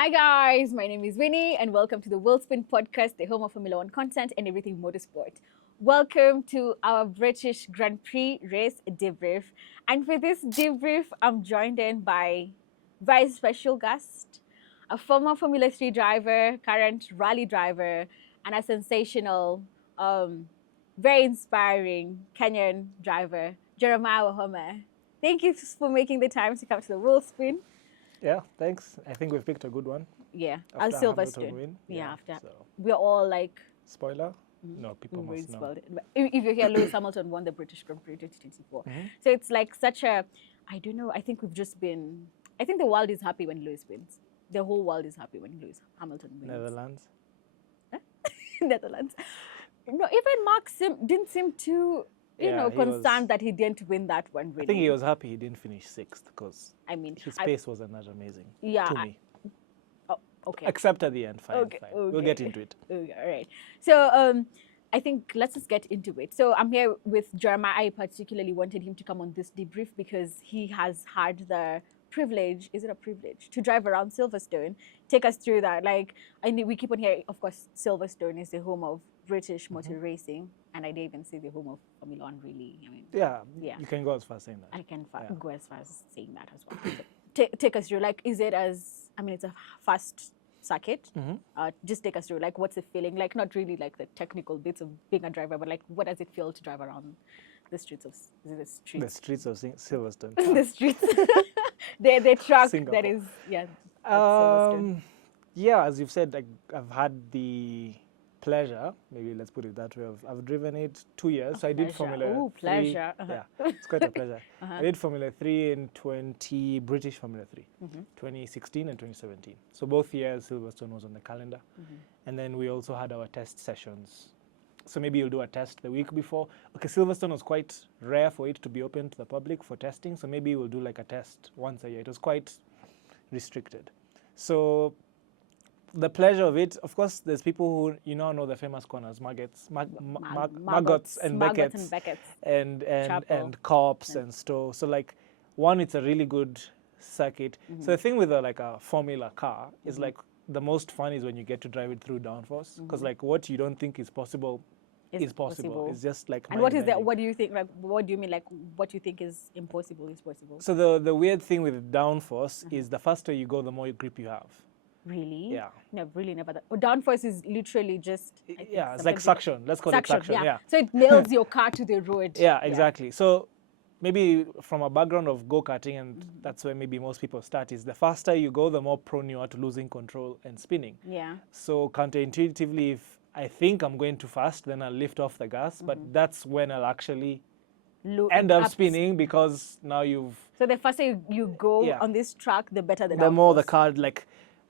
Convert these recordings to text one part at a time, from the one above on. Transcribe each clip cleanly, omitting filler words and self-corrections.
Hi guys, my name is Winnie and welcome to the Worldspin podcast, the home of Formula One content and everything motorsport. Welcome to our British Grand Prix race debrief. And for this debrief, I'm joined in by very special guest, a former Formula 3 driver, current rally driver, and a sensational, very inspiring Kenyan driver, Jeremiah Wahome. Thank you for making the time to come to the Worldspin. Yeah, thanks. I think we've picked a good one. Yeah, After I'll Hamilton Silverstone. win. Yeah, after So, we're all like, spoiler? No, people we must know. spoiled it. But if you hear Lewis Hamilton won the British Grand Prix 2024, Mhm. so it's like such a, I don't know. I think we've just been. I think the world is happy when Lewis wins. The whole world is happy when Lewis Hamilton wins. Netherlands. Netherlands. No, even Mark didn't seem too, Yeah, he was- concerned that he didn't win that one. Really, I think he was happy he didn't finish sixth because I mean, his pace wasn't that amazing. Yeah, To me. oh, okay. Except at the end. Fine, Okay, fine. We'll okay. get into it. Okay, all right. So I think let's just get into it. So I'm here with Jeremiah. I particularly wanted him to come on this debrief because he has had the privilege, is it a privilege, to drive around Silverstone. Take us through that. Like, we keep on hearing, of course, Silverstone is the home of British motor racing. And I didn't even say the home of Formula One, really. I mean, Yeah, Yeah. you can go as far as saying that. I can Yeah. go as far as saying that as well. Take us through, like, is it as, I mean, it's a fast circuit. Just take us through, like, what's the feeling? Like, not really like the technical bits of being a driver, but like, what does it feel to drive around the streets of, is it the streets? The streets of Silverstone. The streets. the track Singapore. that is, yeah. that's Silverstone. Yeah, as you've said, like, I've had the pleasure, maybe let's put it that way, I've driven it 2 years. So I did Pleasure. Formula Ooh, 3. pleasure. Yeah, it's quite a pleasure. I did Formula 3 in British Formula 3, 2016 and 2017. So both years Silverstone was on the calendar. And then we also had our test sessions. So maybe you'll do a test the week before. Okay, Silverstone was quite rare for it to be open to the public for testing. So maybe we'll do like a test once a year. It was quite restricted. So the pleasure of it, of course, there's people who know the famous corners, Maggots and Beckett's, and Cops and Stowe. So like, one, it's a really good circuit. So the thing with like a Formula car is like the most fun is when you get to drive it through downforce, because like what you don't think is possible is possible. It's just like. And what is that? What do you think? Like, what do you mean? Like, what you think is impossible is possible? So the weird thing with downforce is the faster you go, the more grip you have. Really? Yeah. No, really never. Downforce is literally just. I think Yeah, it's like suction. Let's call it suction. Yeah. So it nails your car to the road. Yeah, exactly. So maybe from a background of go-karting, and that's where maybe most people start, is the faster you go, the more prone you are to losing control and spinning. Yeah. So counterintuitively, if I think I'm going too fast, then I'll lift off the gas, but that's when I'll actually end up spinning, because now you've... So the faster you go Yeah. on this track, the better the The more the downforce. car, like,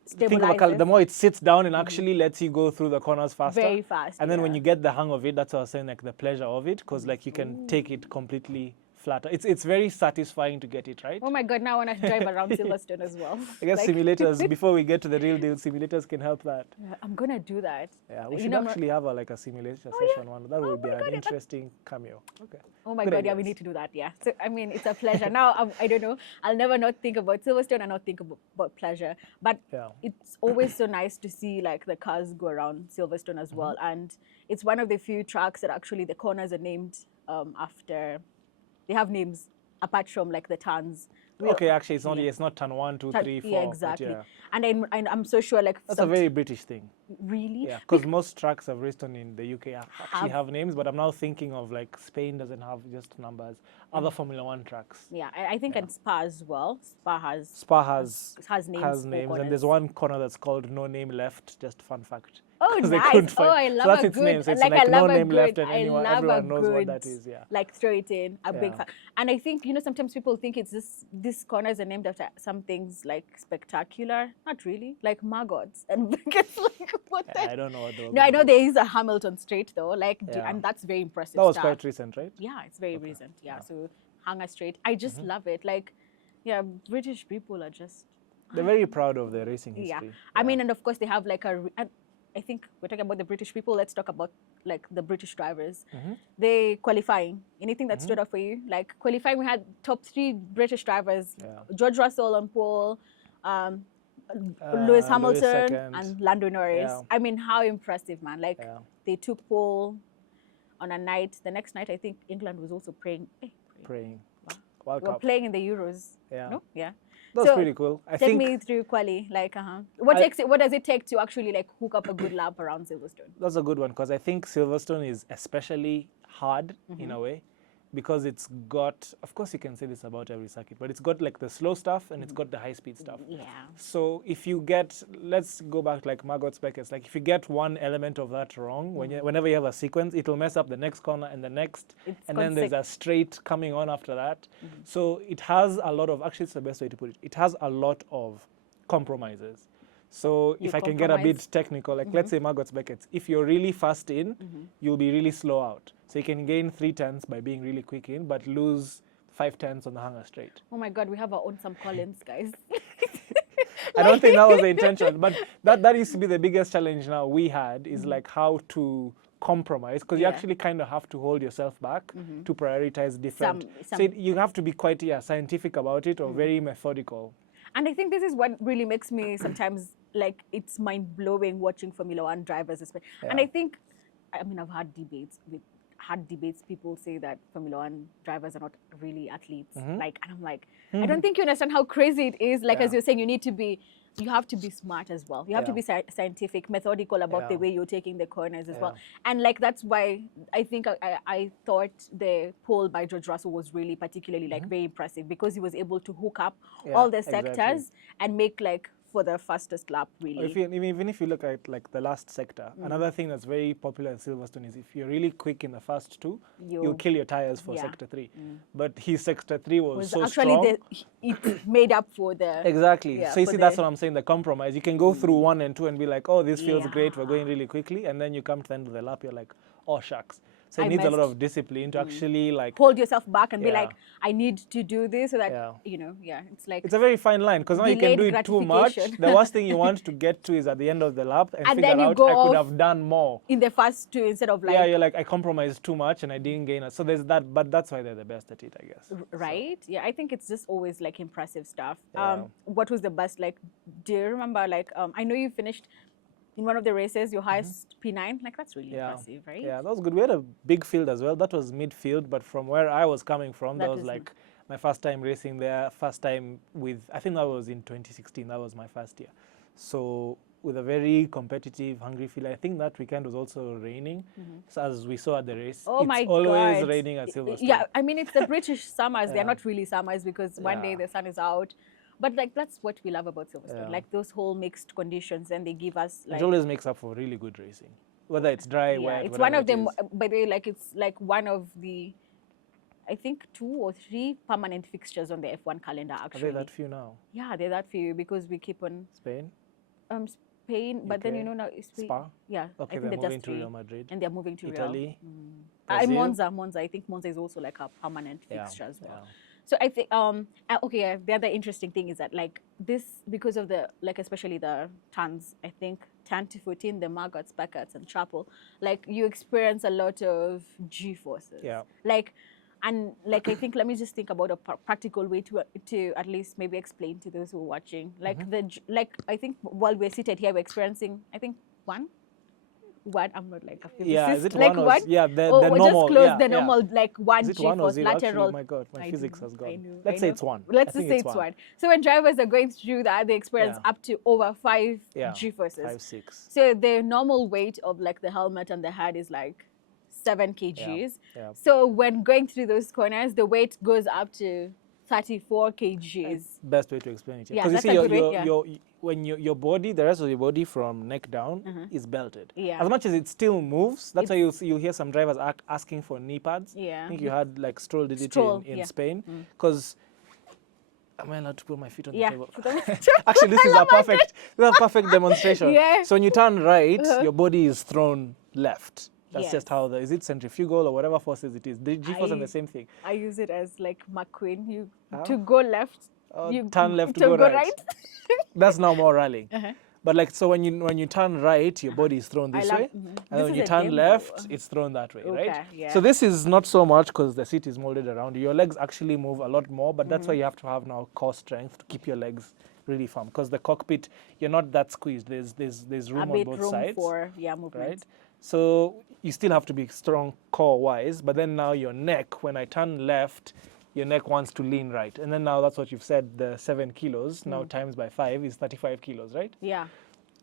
think of a car, Stabilizes. the more it sits down and actually lets you go through the corners faster. Very fast, And then when yeah. you get the hang of it, that's what I was saying, like the pleasure of it, because like you can take it completely flatter. It's very satisfying to get it right. Oh my God! Now I want to drive around Silverstone as well. I guess Like, simulators, before we get to the real deal, simulators can help that. I'm gonna do that. Yeah, we You should know, actually have like a simulation session one. That would be an interesting cameo. Okay. Oh my Good God, yeah, we ideas. need to do that, yeah. So, I mean, it's a pleasure. Now, I don't know, I'll never not think about Silverstone and not think about pleasure. But Yeah. it's always so nice to see, like, the cars go around Silverstone as well. And it's one of the few tracks that actually the corners are named after, they have names apart from, like, the turns. Okay, actually, it's not turn 1, 2, 3, 4. Yeah, but exactly. yeah. And I'm so sure, like, That's a very British thing. really? Yeah, because most tracks I've raced on in the UK actually have names, but I'm now thinking of like Spain doesn't have just numbers. Other Formula One tracks. Yeah, I think in Spa as well. Spa has Has names, for and there's corners. one corner that's called No Name Left. Just fun fact. Oh, 'Cause they nice. couldn't Oh, find- I so love that's a its good. name. So it's like, like I love No a Name good. Left, and I anyone, love everyone a knows good, what that is. Yeah. Like, throw it in, a big Yeah. fan. And I think, sometimes people think it's these corners are named after some things like spectacular. Not really. Like maggots. And it's like, what the? I don't know what the. No, I know there is a Hamilton Straight though. Like, Yeah. and that's very impressive. That was stuff. quite recent, right? Yeah, it's very recent. Yeah, so Hanger Straight. I just love it. Like, yeah, British people are just. They're very proud of their racing Yeah. history. I mean, and of course they have like and I think we're talking about the British people. Let's talk about like the British drivers. They qualifying. Anything that stood out for you? Like qualifying, we had top 3 British drivers. Yeah. George Russell on pole, Lewis Hamilton second. and Lando Norris. Yeah. I mean, how impressive, man. Like, Yeah. they took pole on a night. The next night, I think England was also praying. Praying. Wow. World We were Cup. playing in the Euros. Yeah. No? Yeah. That's So, pretty cool. I Take think me through quali. Like, what does it take to actually like hook up a good lap around Silverstone? that's a good one because I think Silverstone is especially hard in a way because it's got, of course you can say this about every circuit, but it's got like the slow stuff and it's got the high speed stuff. Yeah. So if you get, let's go back like Margot Speckers, like if you get one element of that wrong, whenever you have a sequence, it'll mess up the next corner and the next, and then there's a straight coming on after that. So it has a lot of, actually it's the best way to put it, it has a lot of compromises. So if I can get a bit technical, like let's say Margot Beckett, if you're really fast in, you'll be really slow out. So you can gain 3 tenths by being really quick in, but lose 5 tenths on the hanger straight. Oh my God, we have our own Sam Collins, guys. I don't think that was the intention, but that used to be the biggest challenge now we had is like how to compromise, because you actually kind of have to hold yourself back to prioritize different. So you have to be quite scientific about it or very methodical. And I think this is what really makes me sometimes like it's mind blowing watching Formula One drivers, especially. And I think, I mean, I've had debates. People say that Formula One drivers are not really athletes. Like, and I'm like, I don't think you understand how crazy it is. Like, as you're saying, you have to be smart as well. You have to be scientific, methodical about the way you're taking the corners as well. And like, that's why I think I thought the pole by George Russell was really particularly like very impressive, because he was able to hook up all the sectors and make like for the fastest lap, really. Even if you look at like the last sector, another thing that's very popular in Silverstone is if you're really quick in the first two, you'll kill your tires for sector 3. But his sector 3 was so actually strong. it made up for the... Exactly. So you see, that's what I'm saying, the compromise. You can go through 1 and 2 and be like, oh, this feels great, we're going really quickly. And then you come to the end of the lap, you're like, oh, shucks. So it needs a lot of discipline to actually like hold yourself back and be like, I need to do this so that it's like it's a very fine line, because now you can do it too much. The worst thing you want to get to is at the end of the lap and figure then you out go I could have done more in the first 2 instead of like you're like I compromised too much and I didn't gain it. So there's that, but that's why they're the best at it, I guess. Right? So. Yeah, I think it's just always like impressive stuff. What was the best? Like, do you remember? Like, I know you finished in one of the races, your highest P9, like that's really impressive, right? Yeah, that was good. We had a big field as well. That was midfield, but from where I was coming from, that was like my first time racing there, first time with, I think that was in 2016, that was my first year. So with a very competitive, hungry field. I think that weekend was also raining, so as we saw at the race. Oh my God. It's always raining at Silverstone. Yeah, I mean, it's the British summers. They're not really summers because one day the sun is out. But like that's what we love about Silverstone, like those whole mixed conditions, and they give us like... It always makes up for really good racing, whether it's dry, wet, it's one of them, by the way, like it's like one of the, I think 2 or 3 permanent fixtures on the F1 calendar actually. Are they that few now? Yeah, they're that few because we keep on... Spain? Spain, but then now Spain, Spa? Yeah, okay, I think they're moving just to Real Madrid. And they're moving to Italy, Real. Monza. I think Monza is also like a permanent fixture as well. So I think the other interesting thing is that like this, because of the like especially the turns, I think 10 to 14, the Margots, Beckett's and Chapel, like you experience a lot of G forces. Yeah. Like, and like I think let me just think about a practical way to at least maybe explain to those who are watching. Like I think while we're seated here, we're experiencing one, I'm not like a physicist. Yeah, is it like one? The normal. Just close the normal, like one G force lateral. Actually, oh my God, my physics has gone. Let's say it's 1. Let's just say it's 1. So when drivers are going through that, they experience up to over 5 G forces. 5, 6. So the normal weight of like the helmet and the head is like 7 kgs. Yeah. So when going through those corners, the weight goes up to 34 kgs. Best way to explain it. Yeah, because that's you see, when your body, the rest of your body from neck down is belted. Yeah. As much as it still moves, that's why you hear some drivers asking for knee pads. Yeah. I think you had like Stroll did it in Spain, because am I allowed to put my feet on the table? Actually, this is a perfect demonstration. Yeah. So when you turn right, your body is thrown left. That's just how is it centrifugal or whatever forces it is. The G-force and the same thing. I use it as like McQueen. To go left, you turn left to go right. That's now more rallying. But like, so when you turn right, your body is thrown this way. And when you turn left, it's thrown that way, right? Yeah. So this is not so much because the seat is molded around you. Your legs actually move a lot more, but that's why you have to have now core strength to keep your legs really firm because the cockpit, you're not that squeezed. There's room on both sides. For movement. Right? So you still have to be strong core-wise, but then now your neck, when I turn left, your neck wants to lean right. And then now that's what you've said, the 7 kilos, now times by 5 is 35 kilos, right? Yeah.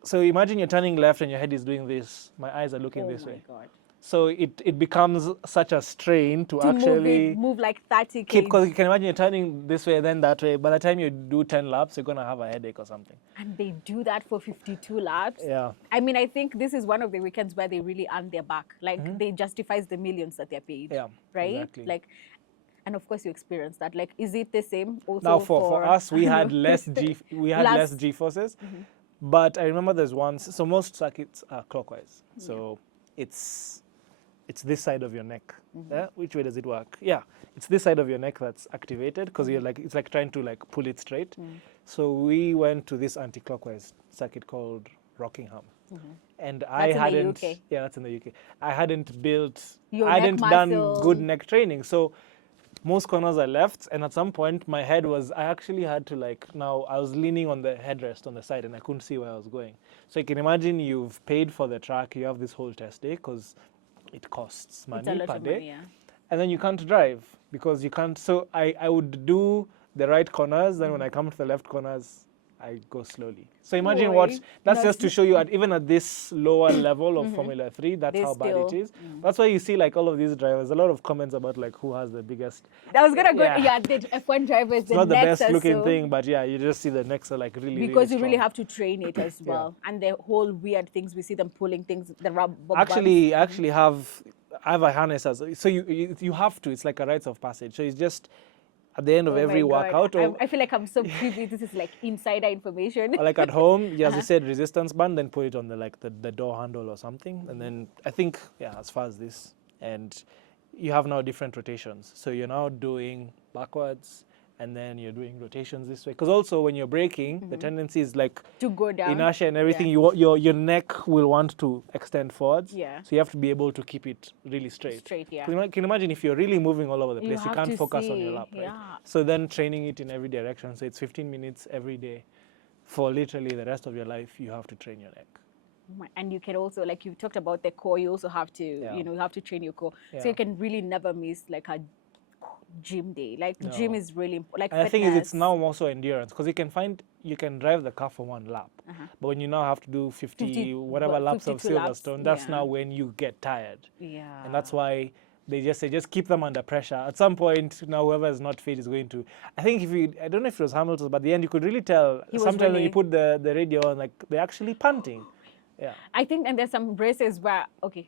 So imagine you're turning left and your head is doing this. My eyes are looking this way. God. So it becomes such a strain to actually move like 30 kg. Because you can imagine you're turning this way, then that way. By the time you do 10 laps, you're going to have a headache or something. And they do that for 52 laps. Yeah. I mean, I think this is one of the weekends where they really earn their back. Like, they justifies the millions that they're paid. Yeah, right? exactly. Like, and of course you experience that. Like, is it the same also now for us, we had less less G forces. But I remember there's one, so most circuits are clockwise. So it's this side of your neck. Yeah? Which way does it work? Yeah, it's this side of your neck that's activated because you're like, it's like trying to like pull it straight. So we went to this anti-clockwise circuit called Rockingham. And I hadn't, yeah, that's in the UK. I hadn't built, I hadn't done good neck training. So most corners are left, and at some point my head was, I actually had to like, now I was leaning on the headrest on the side and I couldn't see where I was going. So you can imagine you've paid for the track, you have this whole test day because it costs money per day. And then you can't drive because you can't, so I would do the right corners, then when I come to the left corners, I go slowly. So imagine that's just to show you even at this lower level of Formula 3, that's how bad it is. That's why you see like all of these drivers, a lot of comments about like who has the biggest. I was going to go, the F1 drivers, it's not the best looking thing, but yeah, you just see the necks are like really, because really you really have to train it as well. And the whole weird things, we see them pulling things, the rubber I actually have a harness, so you have to, it's like a rites of passage. So it's just, at the end of every workout. I feel like I'm so privy. This is like insider information. Or like at home, as you said, resistance band, then put it on the door handle or something. And then I think, as far as this, and you have now different rotations. So you're now doing backwards, and then you're doing rotations this way. Because also when you're braking, the tendency is like to go down. Inertia and everything, your neck will want to extend forwards. Yeah. So you have to be able to keep it really straight. Straight, yeah. Can you imagine if you're really moving all over the place, you can't focus on your lap, right? Yeah. So then training it in every direction. So it's 15 minutes every day. For literally the rest of your life, you have to train your neck. And you can also, like you talked about the core, you also have to, you have to train your core. So you can really never miss like a gym day. Like gym is really important. Like, and I think it's now more so endurance, because you can drive the car for one lap, but when you now have to do 50 whatever laps of Silverstone, that's now when you get tired. And that's why they just say just keep them under pressure. At some point now, whoever is not fit is going to, I think I don't know if it was Hamilton, but at the end you could really tell sometimes when you put the radio on, like they're actually panting. Yeah, I think, and there's some races where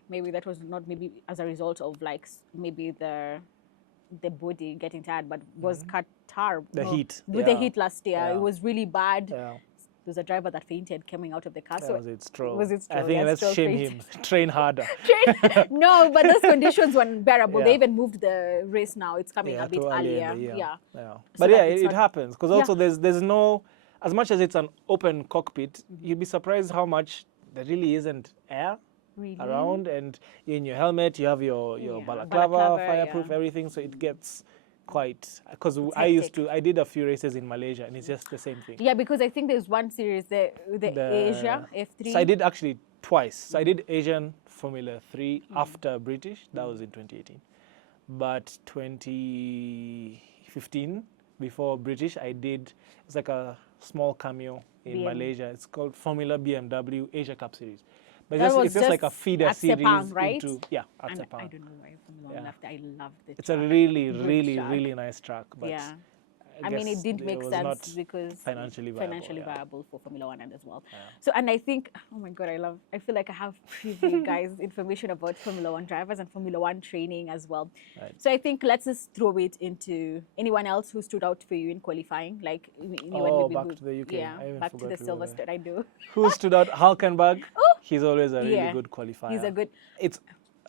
maybe that was not maybe as a result of like maybe the body getting tired, but was Qatar. The heat. With the heat last year. It was really bad. Yeah. There was a driver that fainted coming out of the car. Was it Stroll? Was it Stroll? I think let's shame him. Train harder. No, but those conditions were unbearable. They even moved the race now. It's coming a bit earlier. But it happens, because also there's no, as much as it's an open cockpit, you'd be surprised how much there really isn't air around, and in your helmet you have your balaclava, fireproof, everything, so it gets quite, because I did a few races in Malaysia and it's just the same thing. Yeah, because I think there's one series, the Asia F3. So I did actually twice. So I did Asian Formula 3 after British, that was in 2018. But 2015, before British, I did, it's like a small cameo in Malaysia. It's called Formula BMW Asia Cup Series. But it's just like a feeder series Sepang, right? into at Sepang. I don't know why Formula 1 left. I loved it. It's a really, really nice track. But I mean, it didn't make sense because financially viable for Formula 1 as well. So, and I think, oh my God, I feel like I have preview guys information about Formula 1 drivers and Formula 1 training as well. Right. So I think let's just throw it into anyone else who stood out for you in qualifying, like anyone back to the UK. Back to the Silverstone. I do. Who stood out? Hulkenberg. He's always a really good qualifier. He's a good.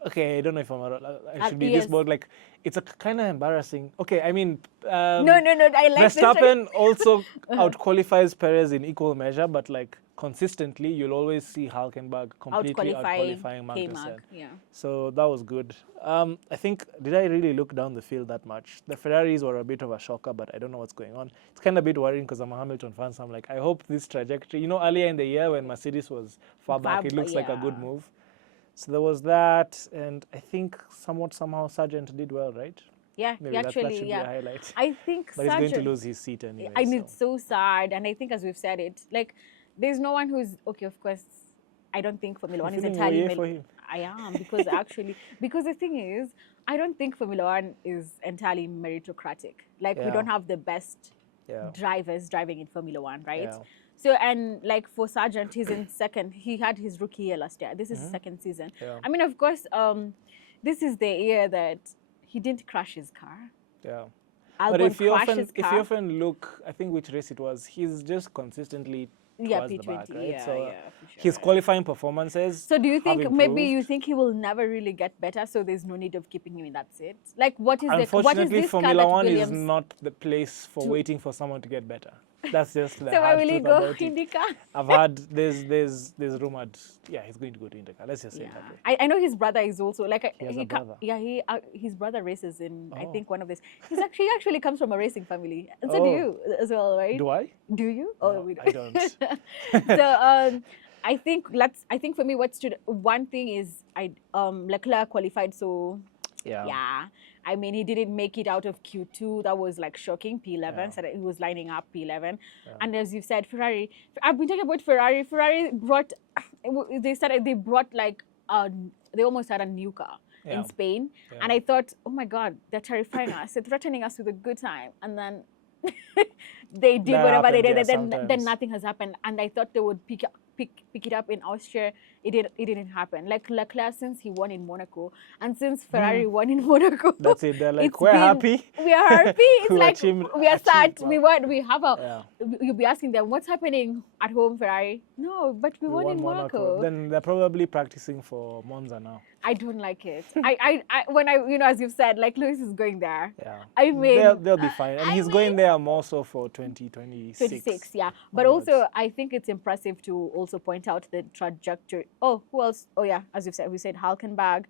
Okay, I don't know if I should be yes. this bold. Like, it's a kind of embarrassing. Okay, I mean, No, I like Verstappen also out-qualifies Perez in equal measure, but like consistently, you'll always see Hulkenberg completely out-qualifying Magnussen. Yeah. So that was good. I think, did I really look down the field that much? The Ferraris were a bit of a shocker, but I don't know what's going on. It's kind of a bit worrying because I'm a Hamilton fan, so I'm like, I hope this trajectory, earlier in the year when Mercedes was far back, it looks like a good move. So there was that, and I think somehow Sargent did well, right? Yeah, Maybe that should be a highlight. I think but he's going to lose his seat anyway. And it's so sad, and I think as we've said it, like, there's no one who's, okay, of course, I don't think Formula One is entirely... for him? I am, because because the thing is, I don't think Formula One is entirely meritocratic. Like, we don't have the best drivers driving in Formula One, right? Yeah. So, and like for Sargent, he's in second. He had his rookie year last year. This is his second season. Yeah. I mean, of course, this is the year that he didn't crash his car. Yeah. Albon but if you often look, I think which race it was, he's just consistently towards the back, right? Yeah, so for sure. his qualifying performances. So do you think maybe improved. you think he will never really get better? So there's no need of keeping him in that seat. Like, Unfortunately, this Formula One Williams... is not the place for waiting for someone to get better. That's just the So why hard will he truth go about it. IndyCar? I've heard there's rumored, he's going to go to IndyCar. Let's just say it that way. I know his brother is also like He has a brother. His brother races in I think one of this. He actually comes from a racing family, and so do you as well, right? Do I? Do you? No, we don't. I don't. So I think for me, one thing is Leclerc qualified, so yeah. I mean, he didn't make it out of Q2. That was like shocking. P11, so that he was lining up P11. And as you said, Ferrari. I've been talking about Ferrari. Ferrari brought. They brought like they almost had a new car in Spain, and I thought, oh my God, they're terrifying us. They're threatening us with a good time, and then they did whatever they did. Then nothing has happened, and I thought they would pick it up in Austria. It didn't happen. Like Leclerc, since he won in Monaco, and since Ferrari won in Monaco, that's it. They're like, we're happy. We are happy. It's like we are sad. We have a. You'll be asking them, what's happening at home, Ferrari? No, but we won in Monaco. Then they're probably practicing for Monza now. I don't like it. When as you've said, like Lewis is going there. Yeah. I mean, they'll be fine, and he's going there more so for 2026. 26, yeah. But also, I think it's impressive to also point out the trajectory. Oh, who else? Oh, yeah. As you've said, we said Hulkenberg.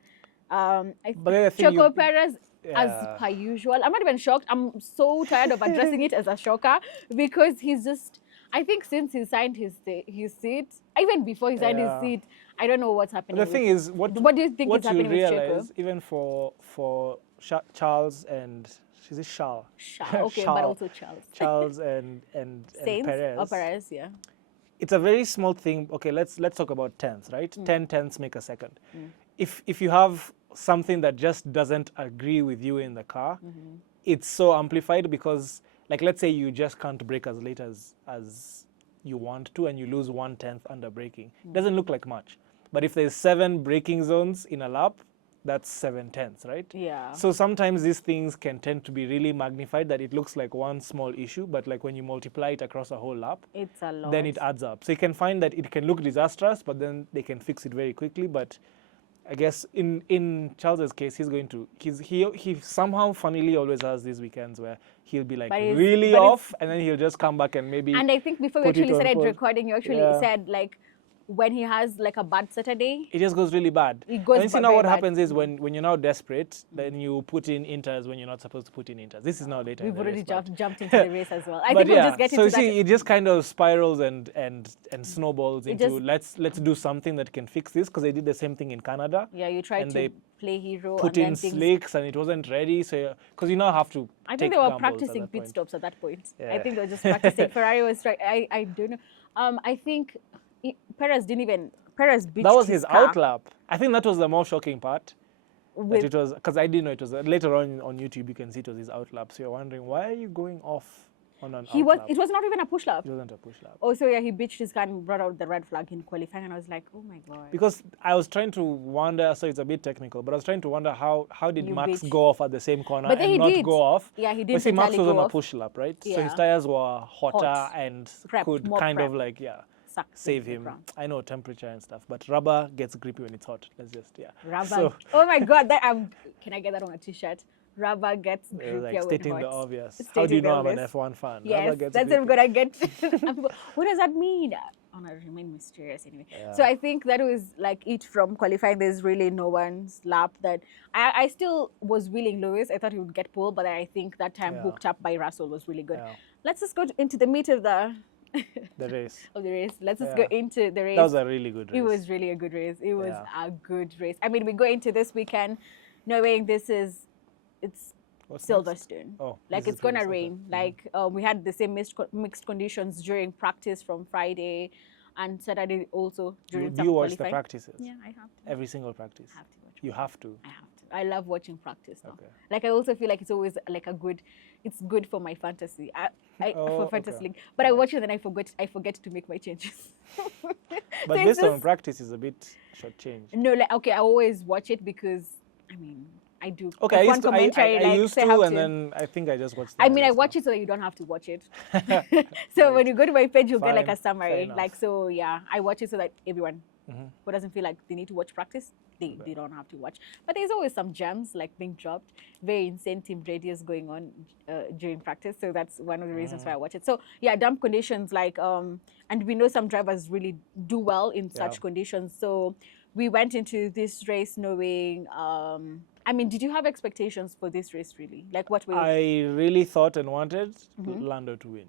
Checo Perez, as per usual. I'm not even shocked. I'm so tired of addressing it as a shocker because he's just. I think since he signed his seat, even before he signed his seat, I don't know what's happening. But the thing is, what do you think is happening with Checo? Even for Charles and is it Charles? Okay, but also Charles. Charles and Perez. Or Perez, yeah. It's a very small thing. Okay, let's talk about tenths, right? 10 tenths make a second. If you have something that just doesn't agree with you in the car, it's so amplified because, like, let's say you just can't brake as late as you want to, and you lose 1/10 under braking. It doesn't look like much, but if there's 7 braking zones in a lap, that's 7/10, right? Yeah. So sometimes these things can tend to be really magnified that it looks like one small issue, but like when you multiply it across a whole lap, it's a lot. Then it adds up. So you can find that it can look disastrous, but then they can fix it very quickly. But I guess in Charles's case, he somehow funnily always has these weekends where he'll be like really off, and then he'll just come back and maybe. And I think before we actually started recording, you actually said like, when he has like a bad Saturday, it just goes really bad. It goes and you know what happens is when you're now desperate, then you put in inters when you're not supposed to put in inters. This is now later. We've already jumped into the race as well. I think we'll just get into that. So you see, it just kind of spirals and snowballs into let's do something that can fix this, because they did the same thing in Canada. Yeah, you tried to play hero, put in slicks and it wasn't ready. So because you now have to. I think they were practicing pit stops at that point. Yeah. I think they were just practicing. Ferrari was right. I don't know. I think. Perez beat that was his car. outlap. I think that was the more shocking part. That it was, because I didn't know it was. Later on YouTube, you can see it was his outlap. So you're wondering, why are you going off on an outlap? It was not even a push lap. It wasn't a push lap. Oh, so yeah, he beached his car and brought out the red flag in qualifying, and I was like, oh my God. Because I was trying to wonder, so it's a bit technical, but I was trying to wonder how did Max go off at the same corner and not go off? Yeah, he did. But see, Max was on a push lap, right? Yeah. So his tires were hotter and prepped, could kind of like, save him. I know temperature and stuff, but rubber gets grippy when it's hot. Let's just Rubber. So, oh my God, can I get that on a T-shirt? Rubber gets grippier like stating when the hot. obvious. How do you know I'm an F1 fan? Yes, Rubber gets that's grippy. I'm gonna get. What does that mean? Oh, no, remain mysterious anyway. Yeah. So I think that was like it from qualifying. There's really no one's lap that I still was willing Lewis. I thought he would get pole, but I think that time hooked up by Russell was really good. Yeah. Let's just go into the meat of the race. of the race. Let's just go into the race. That was a really good race. It was really a good race. It was a good race. I mean, we go into this weekend knowing it's Silverstone. Oh, like it's gonna rain. Like we had the same mixed conditions during practice from Friday and Saturday also during some you watch qualifying. The practices? Yeah, I have to. Every single practice? I have to watch. You have to? I have to. I love watching practice now. Okay. Like I also feel like it's always like it's good for my fantasy. For fantasy league. But I watch it and I forget to make my changes. But so this one practice is a bit shortchanged. No, like okay, I always watch it because I mean I do. Okay, I used to, I used to, and to. then I think I just watched. I mean, I watch it so that you don't have to watch it. So when you go to my page, you'll get like a summary. Like so, yeah, I watch it so that everyone who doesn't feel like they need to watch practice, they don't have to watch. But there's always some gems like being dropped, very insane team radius going on during practice. So that's one of the reasons why I watch it. So yeah, damp conditions like and we know some drivers really do well in such conditions. So we went into this race knowing. I mean, did you have expectations for this race, really? Like, what were you... I really thought and wanted Lando to win.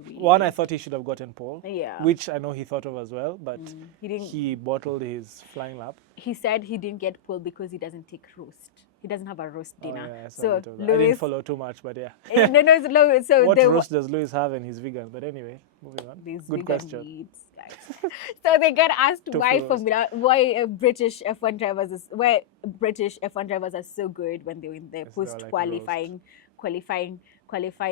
Really? One, I thought he should have gotten pole, which I know he thought of as well, but he bottled his flying lap. He said he didn't get pole because he doesn't take roast. He doesn't have a roast dinner. Yeah, so Lewis, I didn't follow too much, but yeah. no, so what roast does Lewis have and he's vegan? But anyway, moving on. These good question. Meats, so they get asked why British F1 drivers are so good when they're in their post qualifying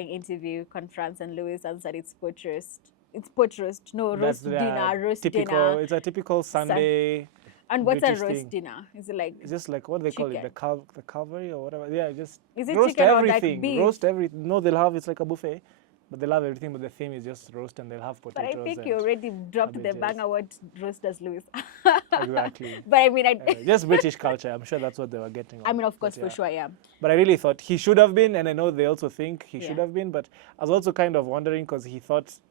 interview conference, and Lewis answered it's pot roast. It's pot roast, no roast dinner, roast dinner. It's a typical Sunday. And what's British a roast dinner? Is it like? It's just like what do they call it, the Calvary or whatever. Yeah, just is it roast chicken everything. Or like beef? Roast everything. No, they'll have it's like a buffet, but they'll have everything. But the theme is just roast, and they'll have potatoes. But I think you already dropped the banger word roast as Lewis. Exactly. But I mean, just British culture. I'm sure that's what they were getting. I mean, of course, for sure, yeah. But I really thought he should have been, and I know they also think he should have been. But I was also kind of wondering because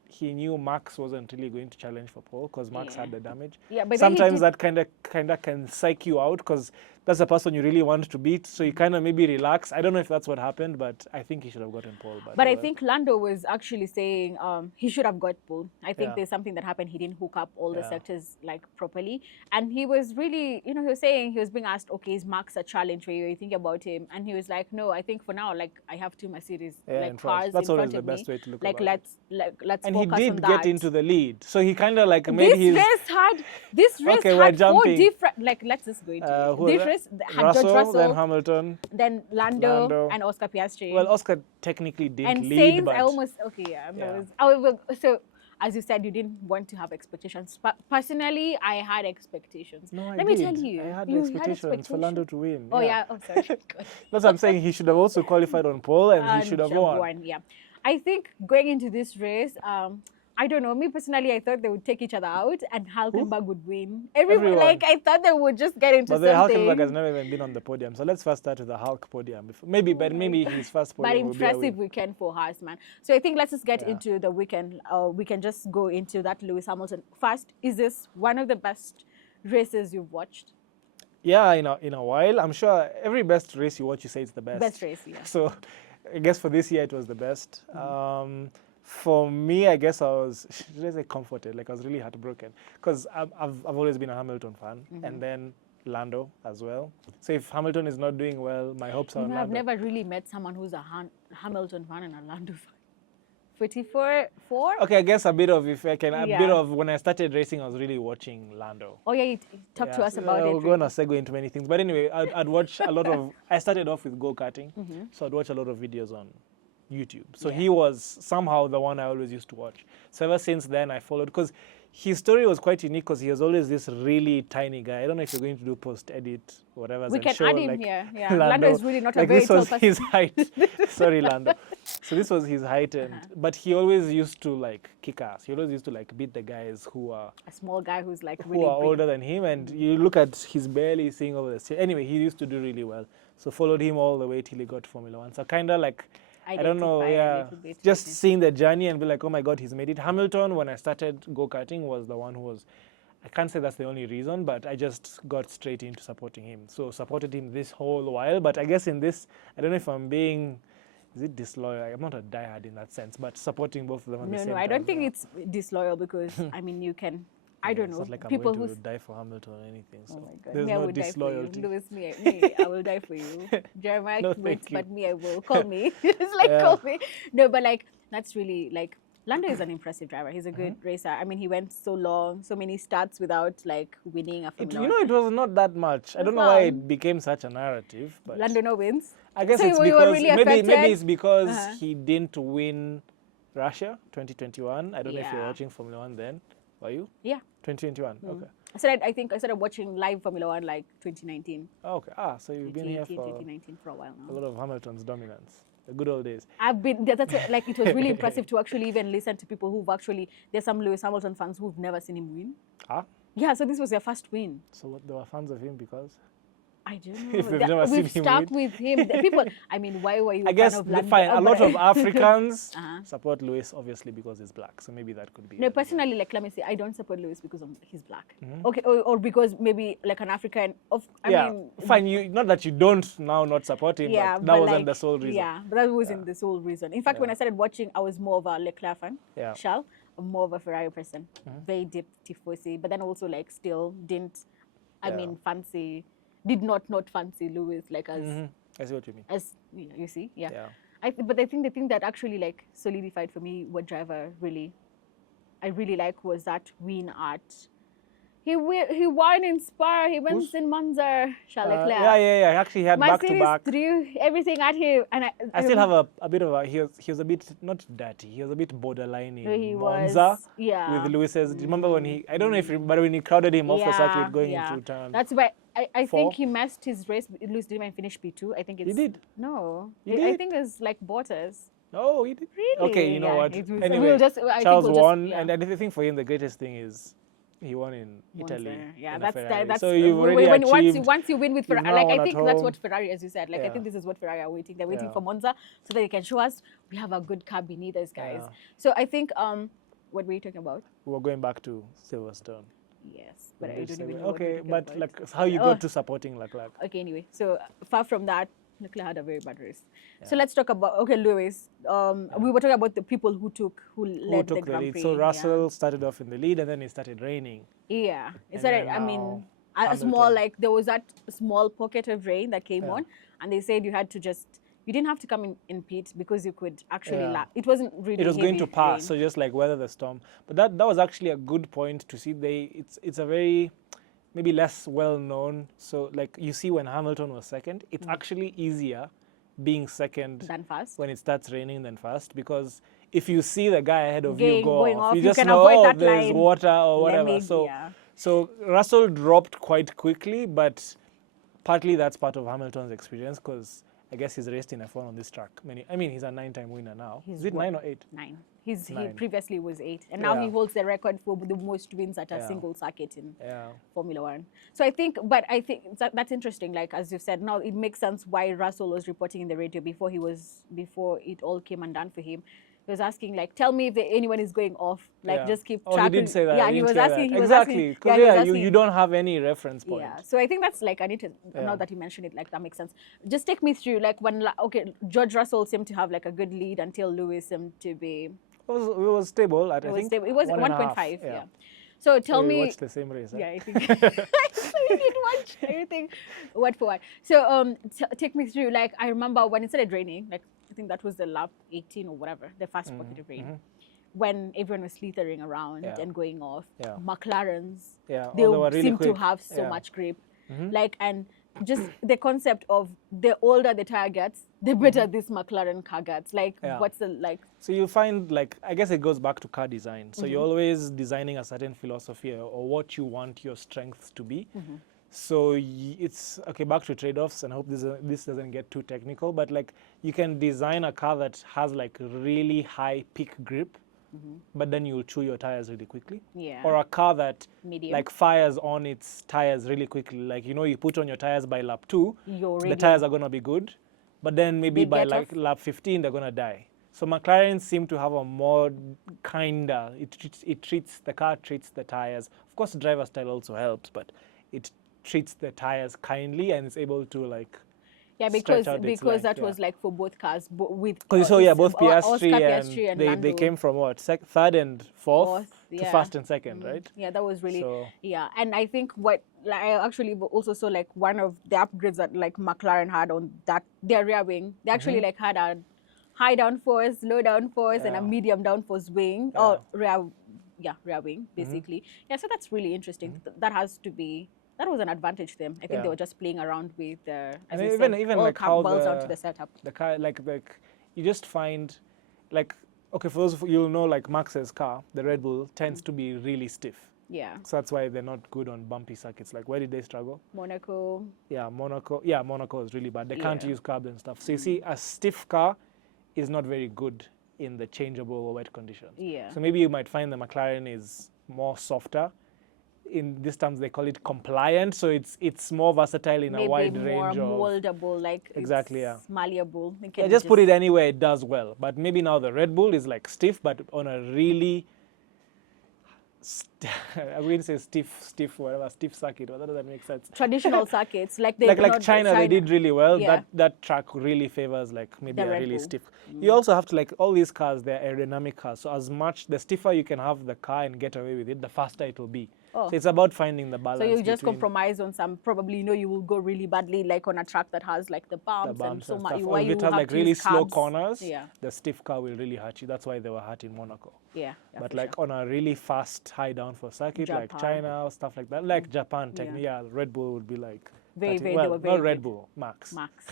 he knew Max wasn't really going to challenge for pole because Max had the damage. Yeah, but sometimes that kind of can psych you out because that's the person you really want to beat. So you kind of maybe relax. I don't know if that's what happened, but I think he should have gotten pole. But I think Lando was actually saying he should have got pole. I think there's something that happened. He didn't hook up all the sectors like properly, and he was really, he was saying, he was being asked, okay, is Max a challenge for you? You think about him, and he was like, no, I think for now, like I have two Mercedes like cars that's in always front the of best me. way to look like about let's and focus he on did that. get into the lead, so he kind of like maybe this race had four different, like let's just go into this race had Russell, George Russell, then Hamilton, then Lando and Oscar Piastri. Well, Oscar technically didn't and lead, Sainz, but I almost so as you said, you didn't want to have expectations. But personally, I had expectations. No, Let me tell you, I had expectations for Lando to win. Oh yeah, oh sorry. That's what I'm saying. He should have also qualified on pole, and he should have won. Yeah, I think going into this race, I don't know. Me personally, I thought they would take each other out and Hulkenberg would win. Everyone, like I thought they would just get into something. But Hulkenberg has never even been on the podium. So let's first start with the Hulk podium. Maybe his first podium. But impressive weekend for Haas, man. So I think let's just get into the weekend. We can just go into that Lewis Hamilton. First, is this one of the best races you've watched? Yeah, in a while. I'm sure every best race you watch, you say it's the best. Best race, yeah. So I guess for this year, it was the best. For me, I guess I was, should I say comforted? Like I was really heartbroken because I've always been a Hamilton fan, and then Lando as well. So if Hamilton is not doing well, my hopes are on Lando. I've never really met someone who's a Hamilton fan and a Lando fan. 44? Okay, I guess a bit of, bit of when I started racing, I was really watching Lando. Oh yeah, you talked to us about it. We're going to segue into many things. But anyway, I'd watch a lot of, I started off with go-karting, so I'd watch a lot of videos on YouTube. So he was somehow the one I always used to watch. So ever since then, I followed, because his story was quite unique because he was always this really tiny guy. I don't know if you're going to do post-edit or whatever. We can show, add him like, here. Yeah, Lando is really not a very this tall was person. his height. Sorry, Lando. So this was his height, and but he always used to like kick ass. He always used to like beat the guys who are a small guy who's like who really are big. older than him. And you look at his barely seeing over the stage. Anyway, he used to do really well. So followed him all the way till he got to Formula One. So kind of like, I don't know, just seeing the journey and be like, oh my God, he's made it. Hamilton, when I started go-karting, was the one who was, I can't say that's the only reason, but I just got straight into supporting him. So supported him this whole while. But I guess in this, I don't know if I'm being, is it disloyal? I'm not a diehard in that sense, but supporting both of them at the same time. No, I don't think it's disloyal because, I mean, you can, I don't know. It's not like people I'm going to die for Hamilton or anything. So oh my God. there's Me, I no would disloyalty. Die for you. Lewis, me, I will die for you. Jeremiah No, quit, thank you. but me, I will. Call me. It's like, call me. No, but like, that's really like, Lando is an impressive driver. He's a good racer. I mean, he went so long, so many starts without like winning a Formula You know, it was not that much. I don't know why it became such a narrative. But Lando no wins. I guess So it's you were because really maybe affected? it's because he didn't win Russia 2021. I don't know if you're Yeah. watching Formula One then. Were you? Yeah. 2021. Okay. I think I started watching live Formula One like 2019. Oh, okay. So you've been here 2018, for 2019 for a while a now. lot of Hamilton's dominance. The good old days. I've been, like, it was really impressive to actually even listen to people who've actually, there's some Lewis Hamilton fans who've never seen him win. Yeah, so this was their first win. So what, they were fans of him because? I don't know. If they've never seen We've him stuck win. with him. The people, I mean, why were you I a guess fan of Lando? fine. A lot of Africans Uh-huh. support Lewis obviously because he's black. So maybe that could be. No, it. personally, like, let me say, I don't support Lewis because he's black. Okay, or because maybe like an African. I mean, fine. You not that you don't now not support him, yeah, but that wasn't the sole reason. Yeah, but that wasn't the sole reason. In fact, when I started watching, I was more of a Leclerc fan. Yeah. Charles, I'm more of a Ferrari person. Very deep tifosi, but then also like still didn't. I mean, did not fancy Lewis like as. I see what you mean. As you see, yeah. But I think the thing that actually like solidified for me what driver I really like was that win at. He won in Spa. He wins in Monza. Charles Leclerc. Yeah. Actually, he had Mercedes back-to-back. threw everything at him, and I still have a bit of a. He was a bit not dirty. He was a bit borderline in he Monza was, yeah. with Lewis's. Do you remember when he? I don't know if you remember when he crowded him off the circuit going into turn. That's why I four. think he messed his race. Lewis didn't even finish P2. I think it's. He did. No, He I did. think it's like Bottas. Oh, he did. Really? Okay, you know Yeah, what? it was- Anyway, we'll just- I think Charles we'll just- won, yeah. and I think for him the greatest thing is he won in Italy. Yeah, in a that's Ferrari. that's so you've already achieved. once you win with you've Ferrari, now like won I at think that's home. what Ferrari, as you said, like I Yeah. think this is what Ferrari are waiting. They're waiting Yeah. for Monza so that they can show us we have a good car beneath us, guys. Yeah. So I think what were you talking about? We were going back to Silverstone. Yes, but I Which don't they even were- know. what we're Okay, talking but about. like how you got to supporting Leclerc. Okay, anyway, so far from that, Leclerc had a very bad race. So let's talk about Lewis. We were talking about the people who led the took the Grand lead? Prix. So Russell started off in the lead, and then it started raining. Yeah, it And started. then I mean, now a small Hamilton. like there was that small pocket of rain that came on, and they said you had to you didn't have to come in pit because you could actually Yeah. lap. It wasn't really. It was going to heavy pass, rain. so just like weather the storm. But that was actually a good point to see. It's a very maybe less well known. So like you see when Hamilton was second, it's actually easier being second Than fast. when it starts raining than fast, because if you see the guy ahead of you Going go off, off, you you just can know avoid that there's line. water or Let whatever. me- So Russell dropped quite quickly, but partly that's part of Hamilton's experience because I guess he's raced in F1 on this track. I mean, he's a 9-time winner now. Is it 9 or 8? 9. He 9. previously was 8, and now he Yeah. holds the record for the most wins at a Yeah. single circuit in Yeah. Formula One. So I think that's interesting. Like as you said, now it makes sense why Russell was reporting in the radio before it all came undone for him. He was asking like, tell me if anyone is going off. Like Yeah. just keep Oh, track. he did say that. Yeah, I he didn't was hear asking. that. He was Exactly. asking. Because he was you asking. don't have any reference point. Yeah, so I think that's like now Yeah. that you mention it, like that makes sense. Just take me through like when George Russell seemed to have like a good lead until Lewis seemed to be. It was stable at I think It was 1.5. 1.5. Yeah. So tell We me. watched the same race. Yeah, I think we did watch everything word for word. So take me through. Like I remember when it started raining. Like I think that was the lap 18 or whatever, the first pocket of rain, when everyone was slithering around Yeah. and going off. Yeah. McLarens, Yeah, they were really seem to quick. have so Yeah. much grip. Like and just the concept of the older the tire gets, the better this McLaren car gets. Like, Yeah. what's the like? So you find, like, I guess it goes back to car design. So you're always designing a certain philosophy or what you want your strengths to be. So it's, okay, back to trade-offs, and I hope this doesn't get too technical, but like you can design a car that has like really high peak grip, but then you'll chew your tires really quickly. Yeah. Or a car that Medium. like fires on its tires really quickly. Like, you know, you put on your tires by lap 2, You're the ready. tires are gonna be good, but then maybe They by get like off. lap 15 they're gonna die. So McLaren seem to have a more kinda, the car treats the tires. Of course, driver style also helps, but it treats the tires kindly and is able to like Yeah, stretch because out its because length, that yeah. was like for both cars, but with Because so yeah, both Oscar Piastri and they Lando. came from what, third and fourth to yeah. first and second, right? Yeah, that was really So- yeah. And I think what like, I actually also saw like one of the upgrades that like McLaren had on that their rear wing. They actually like had a high downforce, low downforce, and a Yeah. medium downforce wing or rear wing basically. Yeah, so that's really interesting. That has to be. That was an advantage to them. I think Yeah. they were just playing around with the. And as you even said, even all like how boils down to the setup. the car, like you just find, like, okay, for those of you'll know, like Max's car, the Red Bull tends to be really stiff. Yeah, So that's why they're not good on bumpy circuits. Like, where did they struggle? Monaco. Yeah, Monaco. Yeah, Monaco is really bad. They can't Yeah. use carbs and stuff. So you see, a stiff car is not very good in the changeable or wet conditions. Yeah. So maybe you might find the McLaren is more softer. In these terms, they call it compliant. So it's more versatile in a Maybe wide more range of. moldable, like Exactly, it's malleable. It Yeah, can just put it anywhere it does well. But maybe now the Red Bull is like stiff, but on a really, I wouldn't say stiff, whatever, stiff circuit. Well, that doesn't make sense. traditional circuits, like they Like China, they did really well. Yeah. That track really favors like maybe The a Red really Bull. stiff. You also have to, like, all these cars, they're aerodynamic cars. So as much the stiffer you can have the car and get away with it, the faster it will be. Oh. So it's about finding the balance. So you just between compromise on some. Probably, you will go really badly, like on a track that has like the bumps, the and bumps so and much. stuff. Why Or if you it has have like to really use slow carbs. corners, Yeah, the stiff car will really hurt you. That's why they were hurt in Monaco. yeah. But for like sure. on a really fast high downforce circuit like Japan. China or stuff like that, like Japan, technically, yeah, Red Bull would be like Very, 30 very- they well, were very not Red good. Bull, Max. Max,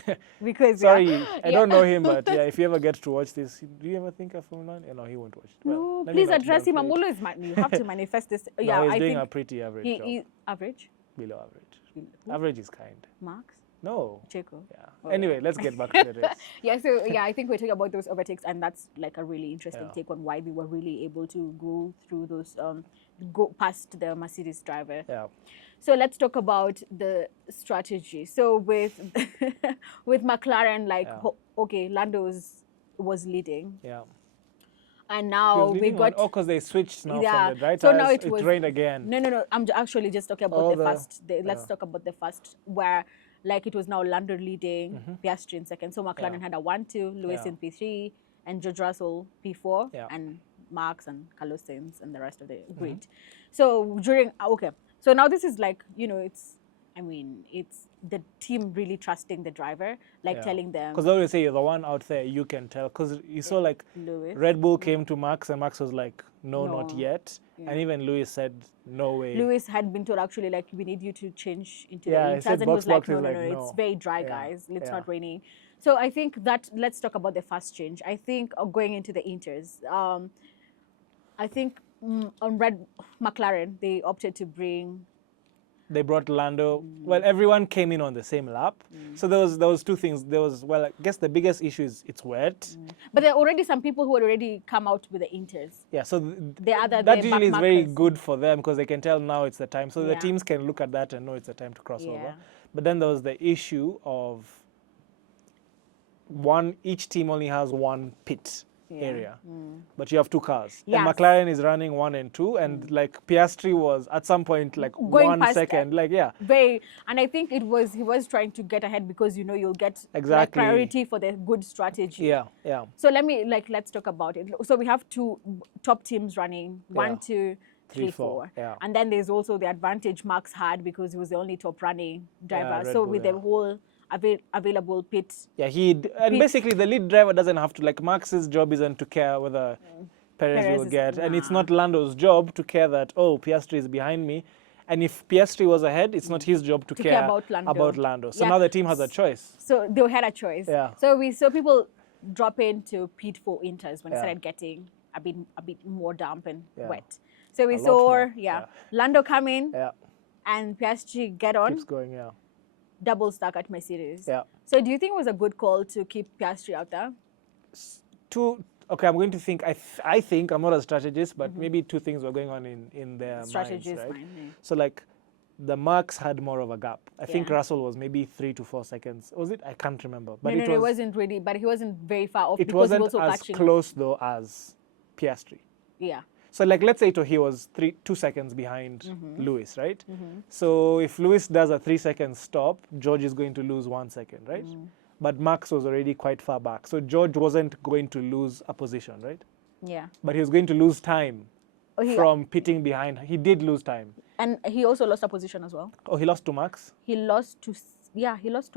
because Sorry, I yeah. don't know him, but yeah, if you ever get to watch this, do you ever think of Formula 9? No, he won't watch it. Well, No, let me please not address him. I'm downplay it. always you have to manifest this. No, Yeah, he's I doing think a pretty average job. he average. Below average. Average is kind. Max, No. Checo. Yeah. Oh, Anyway, let's get back to the race. Yeah, so yeah, I think we're talking about those overtakes, and that's like a really interesting Yeah. take on why they were really able to go through those, go past the Mercedes driver. Yeah. So let's talk about the strategy. So with with McLaren, like Yeah. okay, was leading, Yeah. and He now was we leading got because they switched now yeah. from the right So tires. now it was rained again. No. I'm actually just talking about Oh, the first. Let's yeah. talk about the first where. Like it was now Lando leading, Piastri in second. So McLaren Yeah. had a 1-2, Lewis Yeah. in P3, and George Russell P4, Yeah. and Max and Carlos Sainz and the rest of the grid. So during so now this is like it's the team really trusting the driver, like telling them Because they always say you're the one out there, you can tell. Because you saw like Lewis. Red Bull came to Max and Max was like, no, not No. yet. And even Lewis said, no way. Lewis had been told actually like we need you to change into Yeah, the he inters, said and he was like box no, is no, like, no, no. it's very dry, Yeah, guys. It's yeah. not raining. So I think that let's talk about the fast change. I think going into the inters, I think on McLaren they opted to bring. They brought Lando. Well, everyone came in on the same lap. So there was two things. There was, well, I guess the biggest issue is it's wet. But there are already some people who had already come out with the inters. Yeah, so the that usually is very backmarkers. good for them because they can tell now it's the time. So the Yeah. teams can look at that and know it's the time to cross Yeah. over. But then there was the issue of each team only has one pit area, but you have two cars. Yes. And McLaren is running 1 and 2, and like Piastri was at some point like Going 1 past, second, like yeah. And I think he was trying to get ahead because you'll get like, Exactly. priority for the good strategy. Yeah, yeah. So let's talk about it. So we have two top teams running, one, Yeah. 2, 3, 4. Yeah. And then there's also the advantage Max had because he was the only top running driver. Red So Bull, with yeah. the whole available pit. Yeah, basically the lead driver doesn't have to, like, Max's job isn't to care whether Perez will is- get, and it's nah. not Lando's job to care that, oh, Piastri is behind me. And if Piastri was ahead, it's not his job to care about Lando. So now the team has a choice. So they had a choice. Yeah. So we saw people drop into pit for inters when it Yeah. started getting a bit more damp and Yeah. wet. So we A lot saw more. Yeah. Lando come in Yeah, and Piastri get on, keeps going. Yeah, double stack at Mercedes. yeah. So do you think it was a good call to keep Piastri out there? Okay, I'm going to think. I think I'm not a strategist, but maybe two things were going on in their Strategy is minds, right? fine. Yeah. So like, the Max had more of a gap. I think Yeah. Russell was maybe 3 to 4 seconds. Was it? I can't remember. But No, it wasn't really, but he wasn't very far off It because he wasn't was also as catching. close though as Piastri. Yeah. So like, let's say he was 2 seconds behind Mm-hmm. Lewis, right? So if Lewis does a 3 second stop, George is going to lose 1 second, right? Mm. But Max was already quite far back. So George wasn't going to lose a position, right? Yeah. But he was going to lose time Oh, from pitting behind. He did lose time. and he also lost a position as well. Oh, he lost to Max? He lost to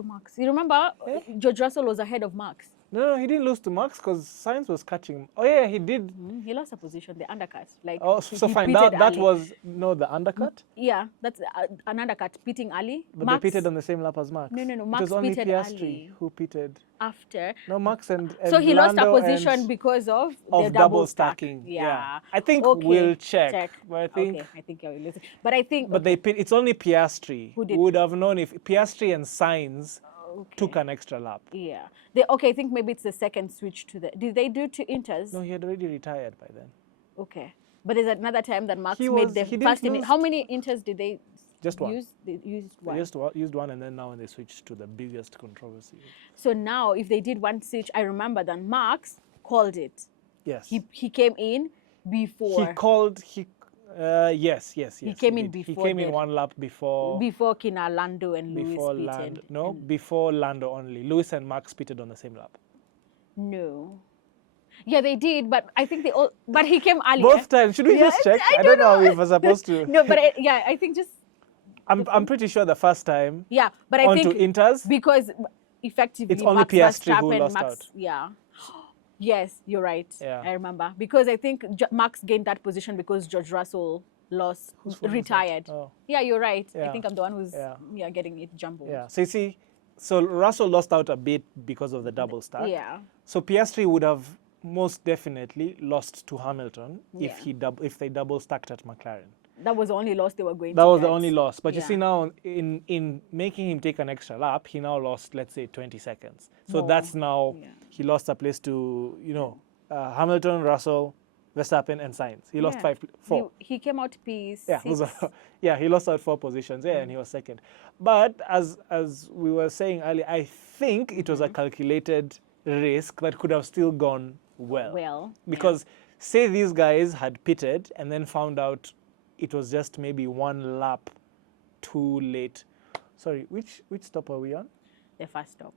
Max. You remember George Russell was ahead of Max. No, he didn't lose to Max because Sainz was catching. Oh yeah, he did. He lost a position, the undercut. Like Oh, he so fine. pitted That early. was the undercut. Yeah, that's an undercut, pitting early. But Max, they pitted on the same lap as Max. No, It Max was only pitted Piastri early. who pitted. After. No, Max and So he lost a Lando position and because of the double stack. stacking. Yeah. I think Okay, we'll check. But I think. Okay, I think I will listen. But I think. But it's only Piastri Who did? would have known if Piastri and Sainz took an extra lap. Yeah. I think maybe it's the second switch to the. Did they do two inters? No, he had already retired by then. Okay. But there's another time that Max He made the didn't first. lose. How many inters did they Just one. use? They used one. They just used one, and then now they switched to the biggest controversy. So now, if they did one switch, I remember that Max called it. Yes. He came in before. He called. Yes. He came in did. before He came in the- one lap before. Before Kina, Lando and Lewis Before pitted. Lando. No, before Lando only. Lewis and Max pitted on the same lap. No. Yeah, they did, but I think they all. But he came earlier. Both times. Should we just check? I don't know if we're supposed to. No, but I think just. I'm pretty sure the first time. Yeah, but I onto think Inters. because effectively It's only Max Piastri who Verstappen, lost Max, out. Yeah. Yes, you're right. Yeah. I remember because I think Max gained that position because George Russell retired. Oh. Yeah, you're right. I Yeah. think I'm the one who's Yeah. getting it jumbled. Yeah. So you see, so Russell lost out a bit because of the double stack. Yeah. So Piastri would have most definitely lost to Hamilton Yeah. if they double stacked at McLaren. That was the only loss they were going to That was the get. only loss. But you Yeah. see now, in making him take an extra lap, he now lost, let's say, 20 seconds. So More. that's now, Yeah. he lost a place to, Hamilton, Russell, Verstappen, and Sainz. He lost Yeah. 4. He came out P6. Yeah, he lost out 4 positions, and he was second. But as we were saying earlier, I think it was a calculated risk that could have still gone well. Because say these guys had pitted and then found out it was just maybe 1 lap too late. Sorry, which stop are we on? The first stop.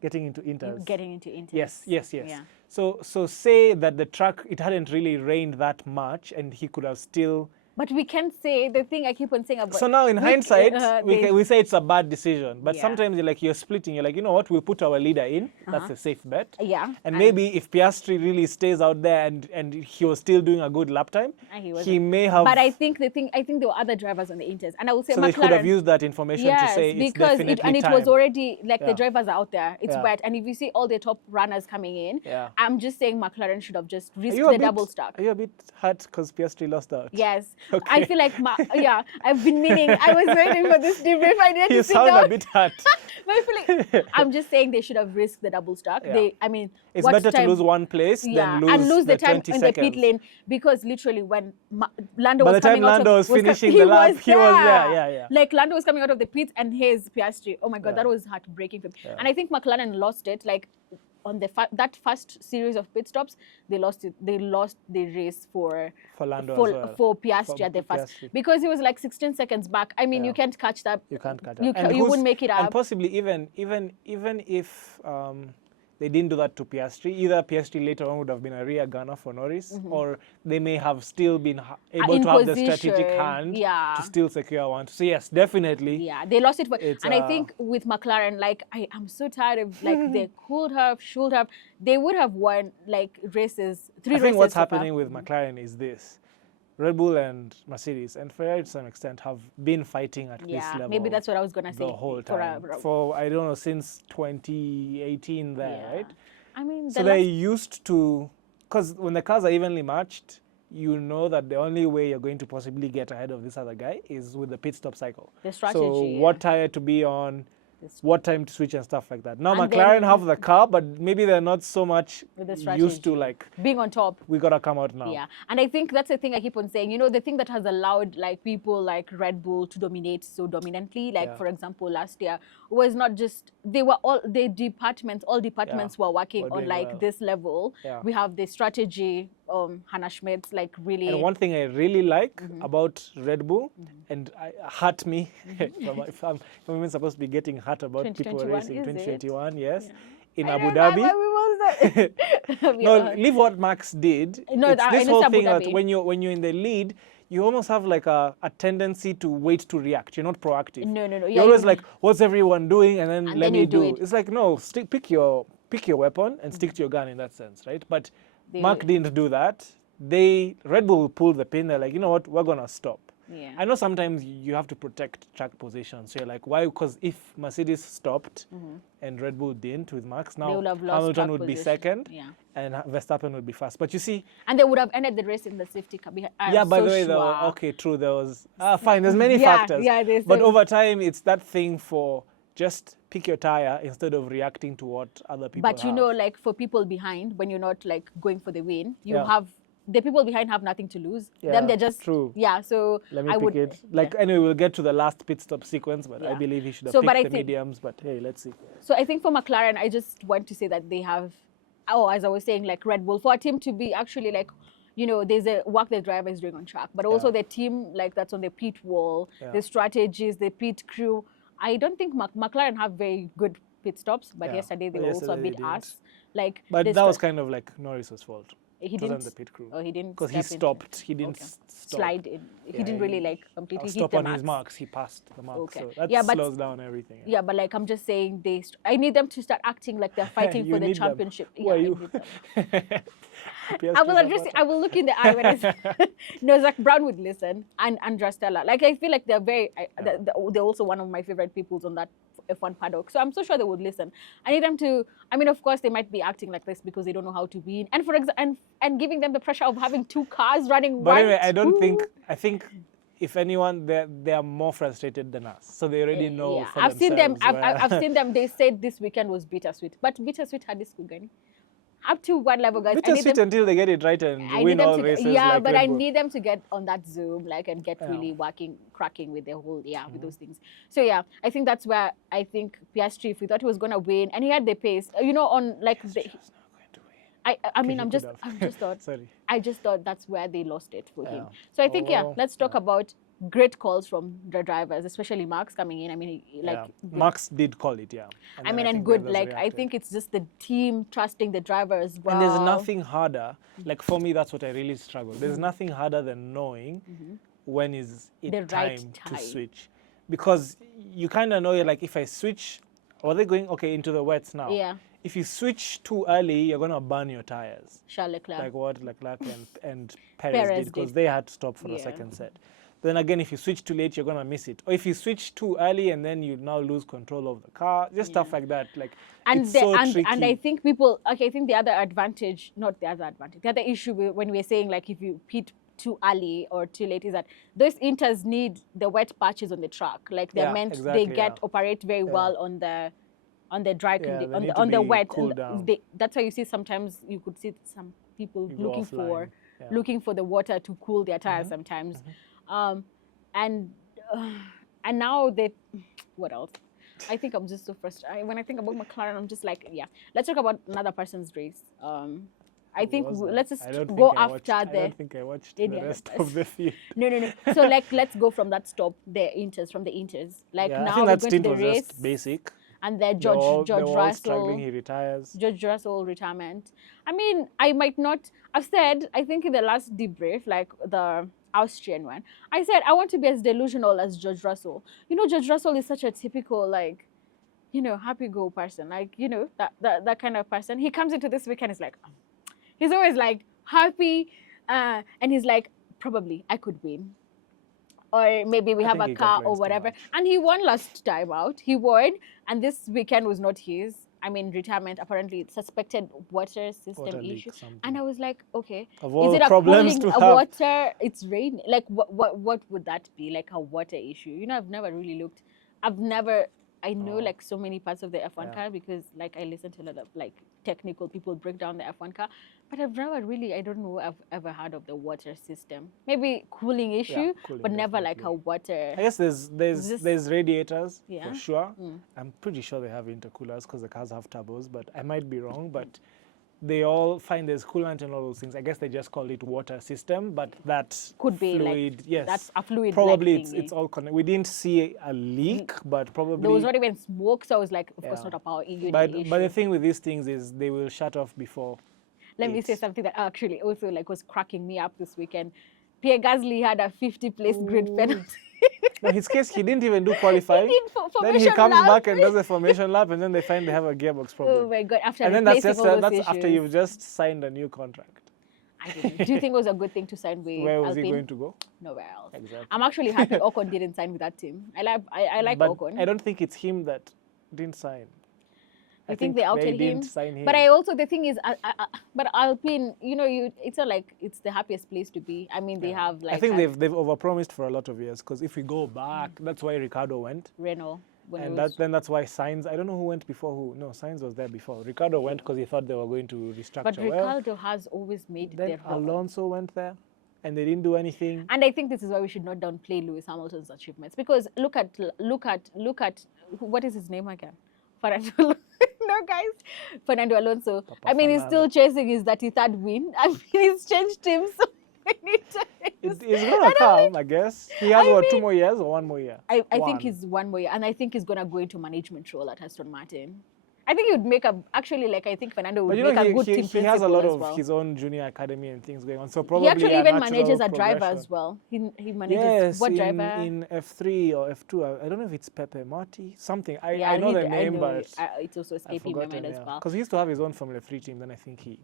Getting into Inters. Getting into Inters. Yes. Yeah. So say that the track, it hadn't really rained that much and he could have still. But we can say the thing I keep on saying about. So now in hindsight, they- we say it's a bad decision. But Yeah. sometimes you're splitting. You're like, you know what, we'll put our leader in. That's a safe bet. Yeah. And maybe if Piastri really stays out there and he was still doing a good lap time, he may have. But I think there were other drivers on the Inters, and I would say so McLaren. they could have used that information to say it's because definitely it time. was already like the Yeah. drivers are out there. It's Yeah. wet, and if you see all the top runners coming in, Yeah. I'm just saying McLaren should have just Are risked you a the bit- double stack. Are you a bit hurt because Piastri lost out? Yes, Okay. I feel like I've been meaning. I was waiting for this debrief. I didn't You sit sound down. a bit hurt. But I feel like I'm just saying they should have risked the double stack. Yeah. It's what better time- to lose 1 place than lose and lose the time 20 in seconds. the pit lane because literally when Lando By was the time coming out Lando of, was finishing the lap, he was there. Yeah. Like Lando was coming out of the pit and his Piastri. Oh my God, Yeah. that was heartbreaking for me. Yeah. And I think McLaren lost it. Like on that first series of pit stops, they lost it. They lost the race for Lando for, as well. for Piastri For at the first Piastri. because he was like 16 seconds back. I mean, Yeah. you can't catch that. You can't catch You, up. you wouldn't make it And up. possibly even if they didn't do that to Piastri, either Piastri later on would have been a rear gunner for Norris, or they may have still been able In to have the position, strategic hand yeah. to still secure one. So yes, definitely. Yeah, they lost it. It's, and I think with McLaren, like I'm so tired of like they could have, should have, they would have won like races, 3 I races. think what's so far. happening with McLaren is this. Red Bull and Mercedes and Ferrari to some extent have been fighting at this level. Maybe that's what I was gonna say. The whole time. For I don't know, since 2018 there, right? I mean, so they're used to, because when the cars are evenly matched, you know that the only way you're going to possibly get ahead of this other guy is with the pit stop cycle. The strategy. So what tire to be on, what time to switch and stuff like that. Now And McLaren then, have the car, but maybe they're not so much with the used to strategy. like being on top. we gotta come out now. Yeah, and I think that's the thing I keep on saying. You know, the thing that has allowed like people like Red Bull to dominate so dominantly, like for example, last year was not just they were all the departments, all departments were working on like this level. Yeah. We have the strategy, Hannah Schmidt, like really. And one thing I really like about Red Bull, and I hurt me if I'm even supposed to be getting hurt about people racing 2021, yes. In Abu Dhabi. No, leave what Max did. No, it's this whole thing that Dhabi. when you're in the lead, you almost have like a tendency to wait to react. You're not proactive. No. You're always like, what's everyone doing? And then let me do it. It's like, no, pick your weapon and stick to your gun in that sense, right? But Mark didn't do that. Red Bull pulled the pin. They're like, you know what? We're gonna stop. Yeah. I know sometimes you have to protect track position. So you're like, why? Because if Mercedes stopped and Red Bull didn't with Max, now Hamilton would be second and Verstappen would be first. But you see... And they would have ended the race in the safety car. Yeah, by the way, though, okay, true, there was... fine, there's many factors. Yeah, but over time, it's that thing for just pick your tire instead of reacting to what other people have. But you know, like for people behind, when you're not like going for the win, you have... The people behind have nothing to lose. Them, they're just... True. Yeah, so let me pick it. Like, anyway, we'll get to the last pit stop sequence, but I believe he should have picked the mediums. But hey, let's see. So I think for McLaren, I just want to say that they have... as I was saying, like Red Bull, for a team to be actually like, you know, there's a work the driver is doing on track, but also the team like that's on the pit wall, the strategies, the pit crew. I don't think McLaren have very good pit stops, but yesterday they were also a bit arse. Like, but that was kind of like Norris's fault. He didn't. The pit crew. Oh, he didn't. Because he stopped. He didn't slide in. He didn't really like completely hit stop the on marks. his marks. He passed the marks. Okay. So that slows down everything. Yeah, but like I'm just saying, I need them to start acting like they're fighting for the championship. Who are you? I will address it. I will look in the eye when I say, no, Zach Brown would listen, and Andrea Stella. Like I feel like they're very. They're also one of my favorite peoples on that F1 paddock. So I'm so sure they would listen. I need them to. I mean, of course, they might be acting like this because they don't know how to win, and for example, and giving them the pressure of having two cars running. But anyway, I don't think. I think. If anyone, they are more frustrated than us, so they already know. Yeah, for I've seen them. themselves I've seen them. They said this weekend was bittersweet, but bittersweet had this good. Up to one level, guys. Bittersweet until they get it right and win all races. Yeah, like but Red I Bull. need them to get on that Zoom, like, and get really cracking with the whole, with those things. So yeah, I think that's where I think Piastri, if we thought he was gonna win, and he had the pace, you know, on like the. I mean, I just thought that's where they lost it for him. So I think let's talk about great calls from the drivers, especially Max coming in. I mean, Max did call it, and good. Like I think it's just the team trusting the driver as well. And there's nothing harder. Like for me, that's what I really struggle. There's nothing harder than knowing when is it the time right to switch, because you kind of know you're like, if I switch, are they going into the wets now? Yeah. If you switch too early, you're going to burn your tires. Charles Leclerc. Like what Leclerc and Perez did, because they had to stop for the second set. Then again, if you switch too late, you're going to miss it. Or if you switch too early and then you now lose control of the car, just stuff like that. Like, it's so tricky. And I think people, I think the other issue when we're saying like if you pit too early or too late is that those inters need the wet patches on the track. Like they're meant, they operate very well on the dry condition, on the wet. That's why you see sometimes you could see some people looking for the water to cool their tires sometimes. And now what else? I think I'm just so frustrated. When I think about McLaren, I'm just like, let's talk about another person's race. I think let's just go after I don't think I watched the rest of the field. No. So like, let's go from that stop, from the inters. Like now I think we're that going to stint the was race. just basic. And then George Russell struggling, he retires. George Russell retirement. I mean, I might not. I've said, I think in the last debrief, like the Austrian one, I said I want to be as delusional as George Russell. You know, George Russell is such a typical, like, you know, happy-go person. Like, you know, that kind of person. He comes into this weekend, he's like, he's always like happy, and he's like probably I could win. Or maybe we I have think a he car or complains too whatever. much. And he won last time out. He won. And this weekend was not his. I mean, retirement, apparently suspected water system Water leak, issue. something. And I was like, okay, Of is all it a problems cooling to a have. water? It's raining. Like, what would that be? Like a water issue? You know, I've never really looked. I know Oh. like so many parts of the F1 Yeah. car because like I listen to a lot of like technical people break down the F1 car, but I've never really, I don't know, I've ever heard of the water system. Maybe cooling issue, cooling, but never like a definitely. water. I guess there's radiators Yeah. for sure. Mm. I'm pretty sure they have intercoolers because the cars have turbos, but I might be wrong. But they all find there's coolant and all those things. I guess they just call it water system, but that Could be fluid, like yes, that's a fluid. probably like it's all connected. We didn't see a leak, but probably there was not even smoke, so I was like, of course Yeah. not a power unit But issue. the thing with these things is they will shut off before. Let me say something that actually also like was cracking me up this weekend. Pierre Gasly had a 50-place grid penalty. No, in his case, he didn't even do qualifying. He did Then he formation comes lap. back and does a formation lap, and then they find they have a gearbox problem. Oh my god! After And then that's replacing just all those that's issues. after you've just signed a new contract. I don't know. Do you think it was a good thing to sign with Where was Alpine? he going to go? Nowhere else. Exactly. I'm actually happy Ocon didn't sign with that team. I like But Ocon. I don't think it's him that didn't sign. I think they outed him. didn't sign him. But I also, the thing is, but Alpine, you know, it's not like it's the happiest place to be. I mean, they have like I think they've overpromised for a lot of years because if we go back, that's why Ricardo went. Renault. When And it was, then that's why Sainz, I don't know who went before who. No, Sainz was there before. Ricardo went because he thought they were going to restructure but well. Ricardo has always made Then their Alonso went there and they didn't do anything. And I think this is why we should not downplay Lewis Hamilton's achievements because look at what is his name again? Fernando. No, guys, Fernando Alonso. Papa I mean, he's still chasing his 33rd win. I mean, he's changed teams so many times. It's gonna come, I guess. He has 2 more years or 1 more year? I think One. he's 1 more year, and I think he's gonna go into management role at Aston Martin. I think he would make I think Fernando would But you make know, a good team he principal has a lot as of well. his own junior academy and things going on. So probably He actually a even natural manages a driver progression. as well. He manages Yes, what in, driver? in F3 or F2. I don't know if it's Pepe Marti, something. I Yeah, know the I name, know, but it's also I've escaping my forgotten. mind as well. Because he used to have his own Formula 3 team. Then I think he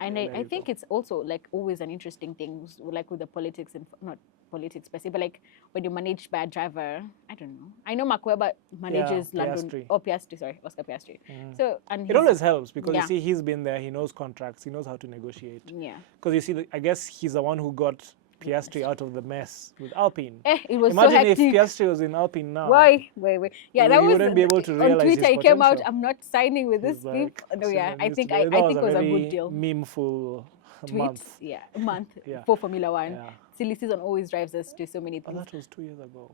And let I it think go. it's also like always an interesting thing, like with the politics and not politics per se, but like when you manage by a driver, I don't know. I know Mark Webber manages London. Piastri. Oh, Piastri, sorry, Oscar Piastri. So and It he's- always helps because Yeah. you see he's been there. He knows contracts. He knows how to negotiate. yeah. Because you see, I guess he's the one who got Piastri out of the mess with Alpine. It was Imagine so if hectic. Piastri was in Alpine now. Wait. Yeah, He that was wouldn't be able to on realize Twitter. his He came out. potential. I'm not signing with this He's like, people. No, yeah, I think that I think it was a very good deal. Meme-ful Tweet, month. yeah, a month Yeah. for Formula One. Yeah. Silly season always drives us to so many Oh, things. that was 2 years ago.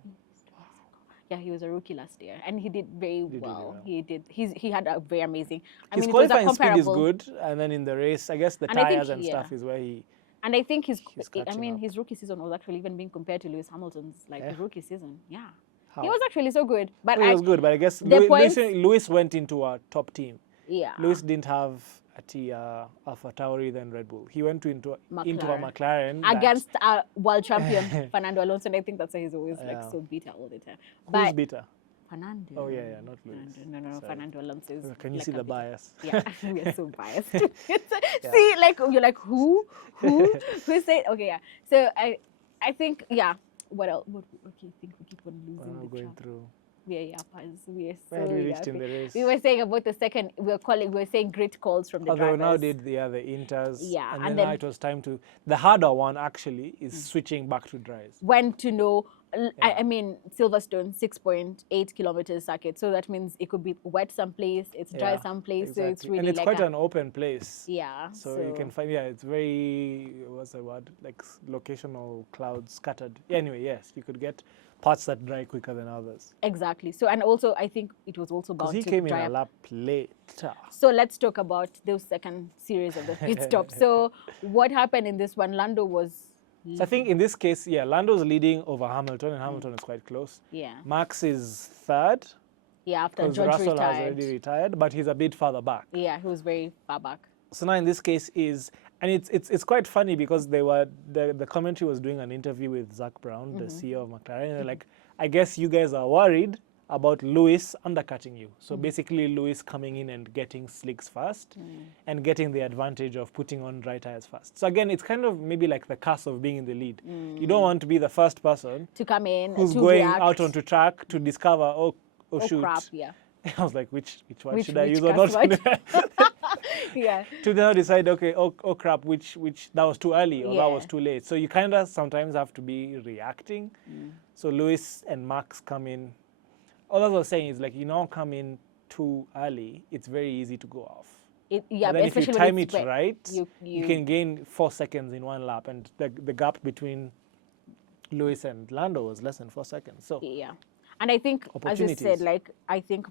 Yeah, he was a rookie last year, and he did very did really well. well. He did. He had a very amazing. I His mean, it was a qualifying speed is comparable. good, and then in the race, I guess the And I think tires and he- stuff yeah. is where he. And I think He's catching up. his rookie season was actually even being compared to Lewis Hamilton's Yeah. rookie season. Yeah, How? he was actually so good. But He was good, but I guess the points- Lewis went into a top team. yeah, Lewis didn't have Alpha Tauri than Red Bull. He went into a McLaren that- against a world champion Fernando Alonso, and I think that's why he's always like Yeah. so bitter all the time. Who's But bitter? Fernando. Oh yeah, not Lewis. No, Sorry. Fernando Alonso is. Can you like see a the bit- bias? Yeah, we are so biased. See, like you're like who said okay, yeah. So I think yeah. What else? What do you think we keep on losing We're the going track? through. We are yappers. We are so Where had we reached in yappy. the race? We were saying about the second. We were saying great calls from the Although drivers. now did the Inters. Yeah, and and then then- now it was time to. The harder one actually is switching back to dries. When to know. Yeah. I mean, Silverstone 6.8 kilometers circuit. So that means it could be wet someplace, it's dry Yeah, someplace. So it's exactly. really and it's like quite a, an open place. yeah. So you can find, it's very, what's the word, like locational clouds scattered. Anyway, yes, you could get parts that dry quicker than others. Exactly. So, and also, I think it was also Because bound he to came in dry a up. lap later. So let's talk about those second series of the pit stop. So what happened in this one? Lando was, So I think in this case, Lando's leading over Hamilton, and Hamilton is quite close. yeah, Max is third, yeah, after because George Russell has retired. already retired, but he's a bit further back. Yeah, he was very far back. So now in this case and it's quite funny because the commentary was doing an interview with Zach Brown, the CEO of McLaren, and they're like, I guess you guys are worried about Lewis undercutting you. So basically Lewis coming in and getting slicks first and getting the advantage of putting on dry tires first. So again, it's kind of maybe like the curse of being in the lead. You don't want to be the first person To come in, who's to going react. out onto track to discover, oh shoot. Crap, yeah. I was like, which one Which- should I which use or not? curse word? Yeah. To now decide, okay, oh crap, which that was too early or that was Yeah. too late. So you kind of sometimes have to be reacting. So Lewis and Max come in. All I was saying is like you now come in too early, it's very easy to go off. Yeah, But then if you especially time when it it's right, you you can gain 4 seconds in one lap, and the gap between Lewis and Lando was less than 4 seconds. So Yeah. And I think, as you said, Opportunities. like, I think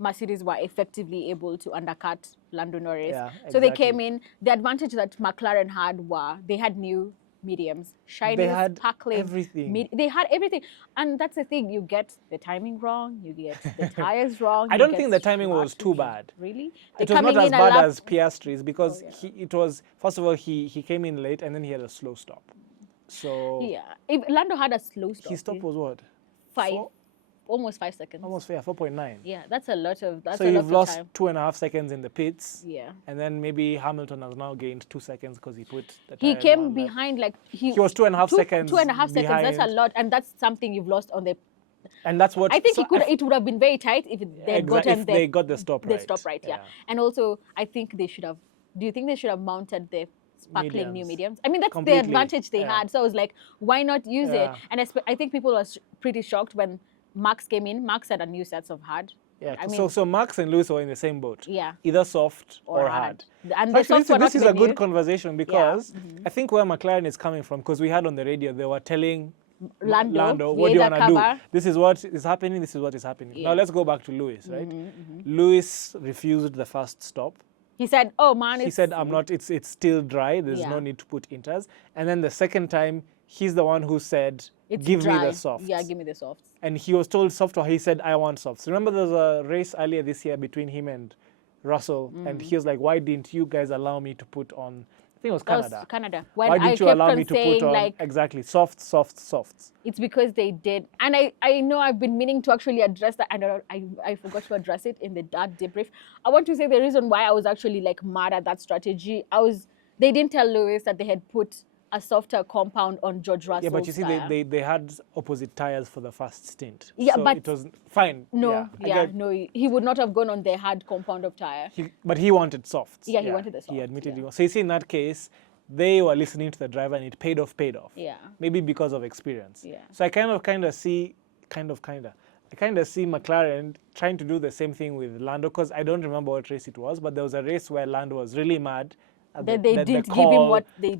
Mercedes were effectively able to undercut Lando Norris. Yeah, So they exactly. came in. The advantage that McLaren had were they had new mediums, shinies, had sparkling. everything. They had everything. And that's the thing. You get the timing wrong. You get the tires wrong. I you don't get think the timing was smart too to- bad. Really? It They're was not coming as in a bad lap- as Piastri's because Oh, yeah. it was, first of all, he came in late and then he had a slow stop. So Yeah. If Lando had a slow stop. his stop was what? five, almost 5 seconds. Almost 4.9. Yeah, that's a lot of. That's So a lot you've of lost time. 2.5 seconds in the pits. Yeah. And then maybe Hamilton has now gained 2 seconds because he put the He tires came on, like- behind like he was 2.5 seconds 2.5 seconds. That's a behind. lot, and that's something you've lost on the. And that's what I think so it would have been very tight if they had gotten if they got the stop right. The stop right, yeah. And also, I think they should have. Do you think they should have mounted the sparkling new Mediums. mediums? I mean, that's Completely, the advantage they yeah. had. So I was like, why not use it? Yeah. And I think people were pretty shocked when Max came in. Max had a new set of hard. Yeah. I mean, So Max and Lewis were in the same boat. Yeah. Either soft Or or hard. hard. And So the actually, softs were this not is a even good new. conversation because I think where McLaren is coming from, because we had on the radio, they were telling Lando, what you do you either want to do? cover- This is what is happening. This is what is happening. Yeah. Now let's go back to Lewis, right? Lewis refused the first stop. He said, "Oh man, He said, "I'm not. It's still dry. There's Yeah. no need to put inters." And then the second time, he's the one who said, It's "Give me dry. the softs." Yeah, give me the softs. And he was told soft, or he said, "I want softs." Remember, there was a race earlier this year between him and Russell, and he was like, "Why didn't you guys allow me to put on?" I think it was That was Canada. Canada. When Why I didn't you kept allow on me to saying put on like exactly softs? it's because they did, and I know I've been meaning to actually address that. I forgot to address it in the debrief. I want to say the reason why I was actually like mad at that strategy. They didn't tell Lewis that they had put a softer compound on George Russell's Yeah, but you see, tire. they had opposite tires for the first stint. Yeah, so but- it was fine. no, I get- no, he would not have gone on the hard compound of tire. But he wanted softs. Yeah, he wanted the He softs, admitted yeah. he wanted. So you see, in that case, they were listening to the driver, and it paid off. Yeah. Maybe because of experience. Yeah. So I kind of see McLaren trying to do the same thing with Lando, because I don't remember what race it was, but there was a race where Lando was really mad. At They the didn't give him call. what he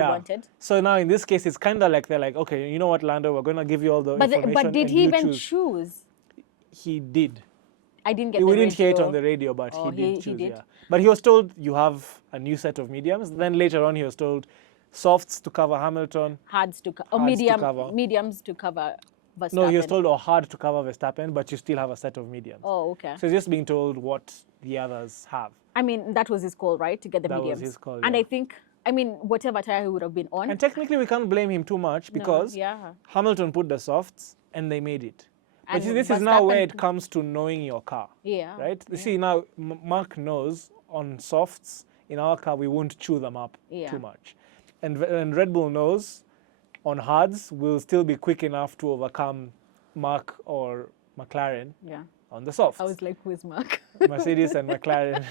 wanted. So now in this case, it's kind of like they're like, okay, you know what, Lando, we're going to give you all the But information. did and he you even choose. choose? He did. I didn't get We the didn't hear it radio. on the radio, but Oh, he did he choose, did? yeah. But he was told you have a new set of mediums. Then later on, he was told softs to cover Hamilton. Hards to Hards to cover. mediums to cover Verstappen. No, he was told hard to cover Verstappen, but you still have a set of mediums. Oh, okay. So he's just being told what the others have. I mean, that was his call, right? To get the That was mediums. his call, And yeah. I think, I mean, whatever tire he would have been on. And technically, we can't blame him too much because yeah. Hamilton put the softs and they made it. But And see, this is now where Verstappen- it comes to knowing your car. Yeah. Right? You see, now Mark knows on softs in our car, we won't chew them up Yeah. too much. And Red Bull knows on hards, we'll still be quick enough to overcome Mark or McLaren Yeah. on the softs. I was like, who's Mark? Mercedes and McLaren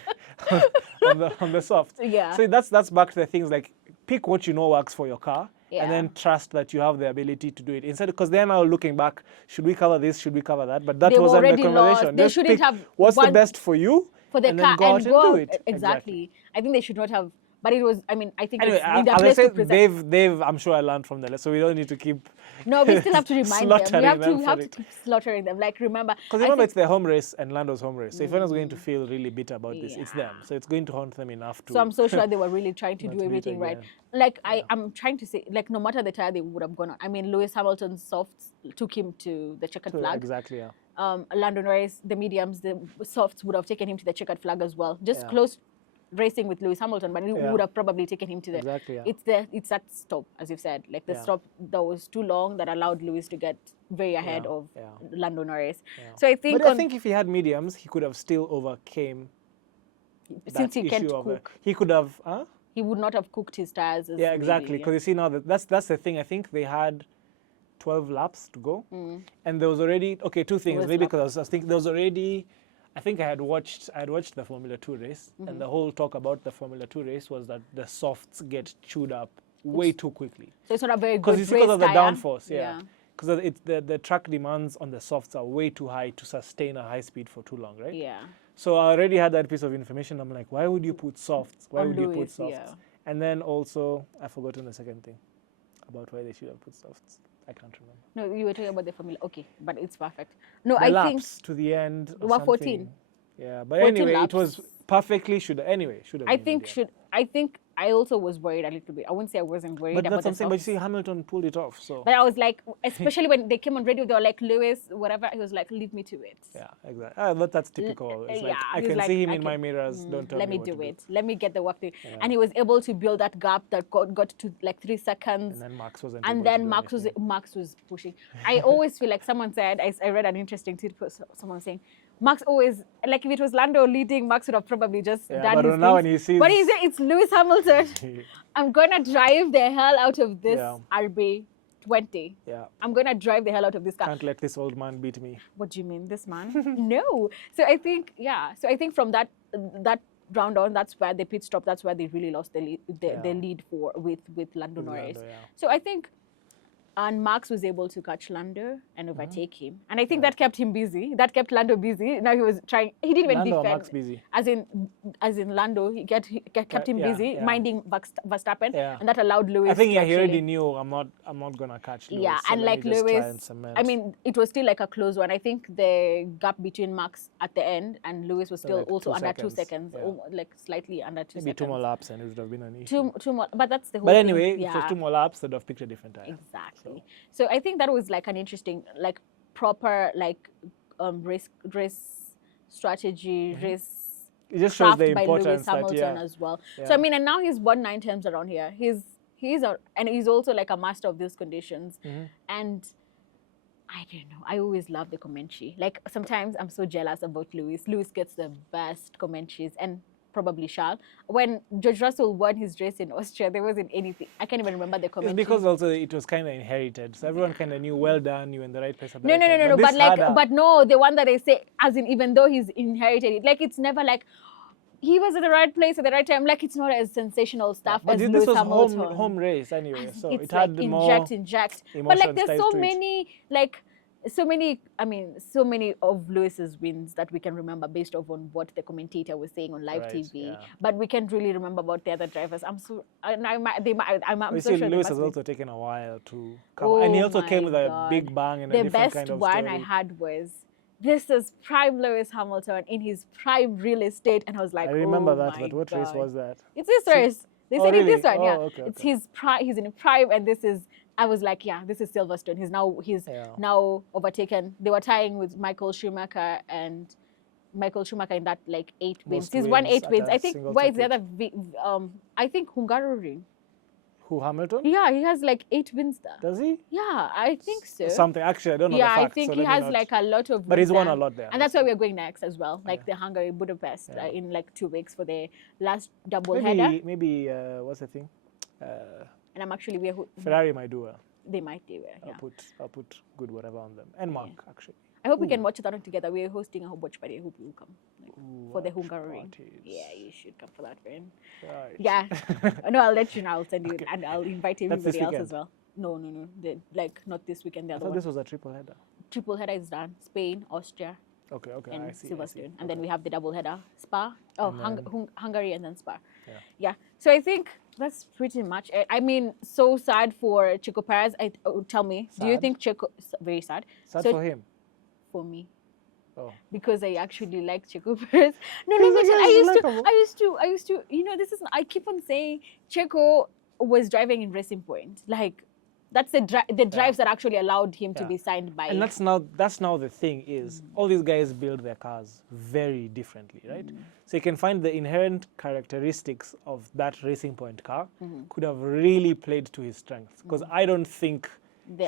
on the softs. Yeah. So that's back to the things like pick what you know works for your car, Yeah. and then trust that you have the ability to do it. Instead, because they're now looking back, should we cover this? Should we cover that? But that They were wasn't the already lost. conversation. They Just shouldn't pick have what's the one- best for you For the and car then go out and go do it. Exactly. I think they should not have. But it was. I mean, I think Anyway, it's in their as I place to said, present. they've I'm sure I learned from the lesson, so we don't need to keep. No, we still have to remind them. slaughtering We have them to for it. keep slaughtering them. Like remember. Because I remember, think- it's their home race and Lando's home race. So if anyone's going to feel really bitter about this, it's them. So it's going to haunt them enough to. So I'm so sure they were really trying to Not do meet everything right. again. Like I'm trying to say, like no matter the tire they would have gone on. I mean, Lewis Hamilton's softs took him to the checkered flag. Exactly, yeah. Lando Norris, the mediums, the softs would have taken him to the checkered flag as well. Just Yeah. close racing with Lewis Hamilton, but it would have probably taken him to the. Exactly. Yeah. It's that stop, as you've said, like the stop that was too long that allowed Lewis to get very ahead of Lando Norris. Yeah. So I think. But I think if he had mediums, he could have still overcame. Since he can't cook, he could have. He would not have cooked his tires. As exactly. Because you see now that's the thing. I think they had 12 laps to go, and there was already two things. Maybe because I was thinking there was already. I think I had watched the Formula 2 race, and the whole talk about the Formula 2 race was that the softs get chewed up way too quickly. So it's not a very good race because of the tire. downforce. Because the track demands on the softs are way too high to sustain a high speed for too long, right? Yeah. So I already had that piece of information. I'm like, why would you put softs? Why would you put softs? Yeah. And then also, I've forgotten the second thing about why they should have put softs. I can't remember. No, you were talking about the Formula. Okay, but it's perfect. No, the I laps think to the end. were 14. Yeah, but anyway, laps. it was perfectly should have. I think I also was worried a little bit. I wouldn't say I wasn't worried but about that's the something. But you see, Hamilton pulled it off. So. But I was like, especially when they came on radio, they were like, Lewis, whatever. He was like, leave me to it. Yeah, exactly. But that's typical. It's like, I can see him in my mirrors. Don't tell me let me what do to it. Let me get the work done. Yeah. And he was able to build that gap that got to like 3 seconds. And then Max wasn't. And then Max was pushing. I always feel like someone said, I read an interesting tweet, someone saying, Max always, like if it was Lando leading, Max would have probably just done but his now things. when he sees... But he said, it's Lewis Hamilton. I'm going to drive the hell out of this RB20. Yeah. I'm going to drive the hell out of this car. Can't let this old man beat me. What do you mean, this man? No. So I think, from that round on, that's where the pit stop, that's where they really lost the lead with Lando Norris. So I think... And Max was able to catch Lando and overtake him. And I think that kept him busy. That kept Lando busy. Now he was trying, he didn't even Lando defend. Max busy? As in Lando, he kept him busy, minding Verstappen. Yeah. And that allowed Lewis I think to he already knew I'm not going to catch Lewis. Yeah, so and like Lewis, I mean, it was still like a close one. I think the gap between Max at the end and Lewis was still like also under 2 seconds, like slightly under 2 seconds. Maybe 2 more laps and it would have been an issue. Two more, but that's the whole But thing. anyway, if it was 2 more laps, they'd have picked a different tire. Exactly. So I think that was like an interesting, like proper, like race strategy, race. It just shows the by importance Lewis Hamilton that, as well. Yeah. So I mean, and now he's won 9 times around here. And he's also like a master of these conditions. And I don't know. I always love the commentary. Like sometimes I'm so jealous about Lewis. Lewis gets the best commentaries, and probably shall. When George Russell won his race in Austria, there wasn't anything. I can't even remember the commentary. It's because also it was kind of inherited, so everyone kind of knew. Well done, you in the right place at the right time. No. But no, the one that I say, as in, even though he's inherited it, like it's never like he was at the right place at the right time. Like it's not as sensational stuff as Lewis Hamilton. This was home race anyway, so it's it had like more inject. But like there's so many of Lewis's wins that we can remember based off on what the commentator was saying on live TV. But we can't really remember about the other drivers. I'm so sure Lewis has also taken a while to come, and he also came with a big bang and a different kind of story. The best one I had was, this is prime Lewis Hamilton in his prime real estate, and I was like, I remember that, but what race was that? It's this race. They said really? It's this one, yeah. Okay. It's his prime. He's in prime, and this is. I was like, yeah, this is Silverstone. He's now overtaken. They were tying with Michael Schumacher in that like 8 wins. He's won 8 wins. I think. Why is the other? I think Hungaroring. Who, Hamilton? Yeah, he has like 8 wins there. Does he? Yeah, I think so. Something. Actually, I don't know the facts. Yeah, I think he has like a lot of wins. But he's won a lot there. And that's why we're going next as well, like the Hungary, Budapest, in like 2 weeks for the last double header. Maybe, what's the thing? And I'm actually, Ferrari might do well. They might do well, yeah. I'll put good whatever on them. And Mark, actually. I hope we can watch that one together. We're hosting a watch party. I hope you will come for the Hungaroring. Yeah, you should come for that, friend. Right. Yeah. No, I'll let you know. I'll send you, and I'll invite everybody else as well. No. Not this weekend. The other one. This was a triple header. Triple header is done. Spain, Austria. Okay. And I see. Silverstone. And then we have the double header, Spa. Hungary and then Spa. Yeah. So I think that's pretty much it. I mean, so sad for Checo Perez. Tell me, do you think Checo... Very sad. Sad for him? For me. Oh. Because I actually like Checo Perez. No, but I used to, this is... I keep on saying Checo was driving in Racing Point. Like, That's the drives that actually allowed him to Yeah. be signed by. And that's now the thing is all these guys build their cars very differently, right? So you can find the inherent characteristics of that Racing Point car could have really played to his strengths, because I don't think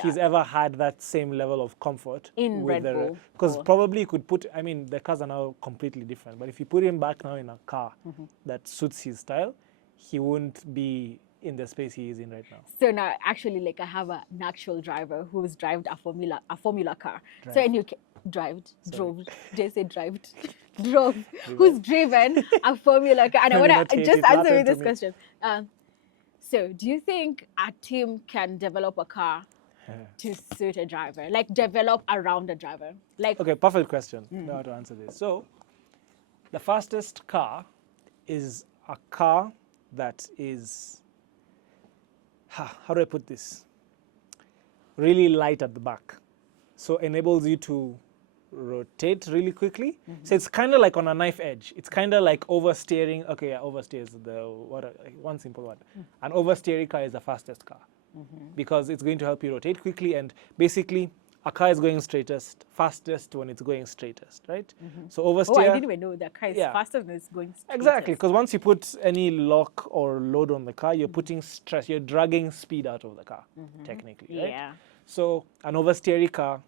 he's ever had that same level of comfort in with Red Bull. because probably you could put, I mean, the cars are now completely different, but if you put him back now in a car that suits his style, he wouldn't be in the space he is in right now. So now, actually, like I have an actual driver who's drove a formula car. So and you drove, just say drove, who's driven a formula car. And I want to just answer me this question. So, do you think a team can develop a car to suit a driver, like develop around a driver? Like, okay, perfect question. Know how to answer this. So, the fastest car is a car that is, how do I put this? Really light at the back. So enables you to rotate really quickly. So it's kind of like on a knife edge. It's kind of like oversteering. Okay, yeah, oversteer is one simple one. An oversteering car is the fastest car because it's going to help you rotate quickly, and basically a car is going fastest when it's going straightest, right? So oversteer. Oh, I didn't even know that car is faster than it's going straightest. Exactly, because once you put any lock or load on the car, you're putting stress, you're dragging speed out of the car, technically, right? Yeah. So an oversteering car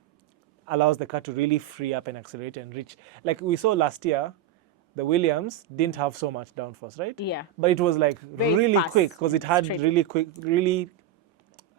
allows the car to really free up and accelerate and reach. Like we saw last year, the Williams didn't have so much downforce, right? Yeah. But it was like Very really fast, quick because it had straight. really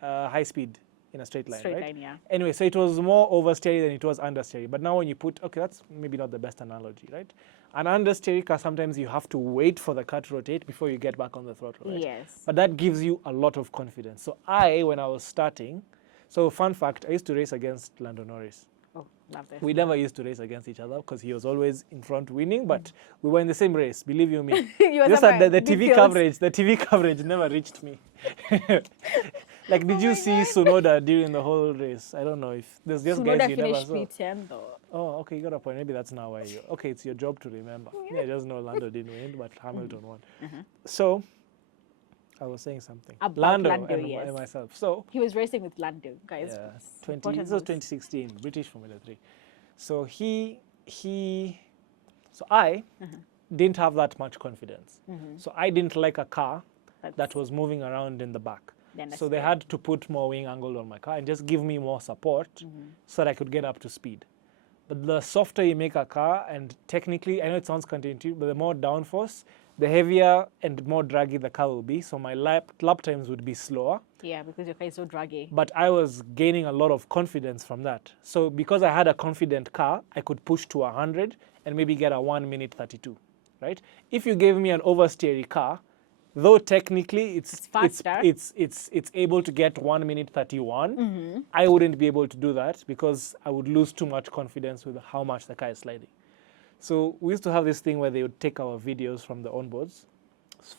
high speed in a straight line, Straight right? line, yeah. Anyway, so it was more oversteering than it was understeering. But now when you put, okay, that's maybe not the best analogy, right? An understeering car, sometimes you have to wait for the car to rotate before you get back on the throttle, right? Yes. But that gives you a lot of confidence. So when I was starting, so fun fact, I used to race against Lando Norris. Oh, love this. We never used to race against each other because he was always in front winning, but we were in the same race, believe you me. Just that the TV coverage never reached me. Like, did you see Tsunoda during the whole race? I don't know if there's just Tsunoda guys you never finished saw. P10 though. Oh, okay, you got a point. Maybe that's now why you. Okay, it's your job to remember. Yeah, just know Lando didn't win, but Hamilton won. So, I was saying something. About Lando yes. and myself. So He was racing with Lando, guys. yeah, this was 2016, British Formula 3. So I didn't have that much confidence. So I didn't like a car that was moving around in the back. So they had to put more wing angle on my car and just give me more support so that I could get up to speed. But the softer you make a car, and technically, I know it sounds counterintuitive, but the more downforce, the heavier and more draggy the car will be. So my lap times would be slower. Yeah, because your car is so draggy. But I was gaining a lot of confidence from that. So because I had a confident car, I could push to 100 and maybe get a 1 minute 32, right? If you gave me an oversteering car, though technically it's faster, it's able to get 1 minute 31, I wouldn't be able to do that because I would lose too much confidence with how much the car is sliding. So we used to have this thing where they would take our videos from the onboards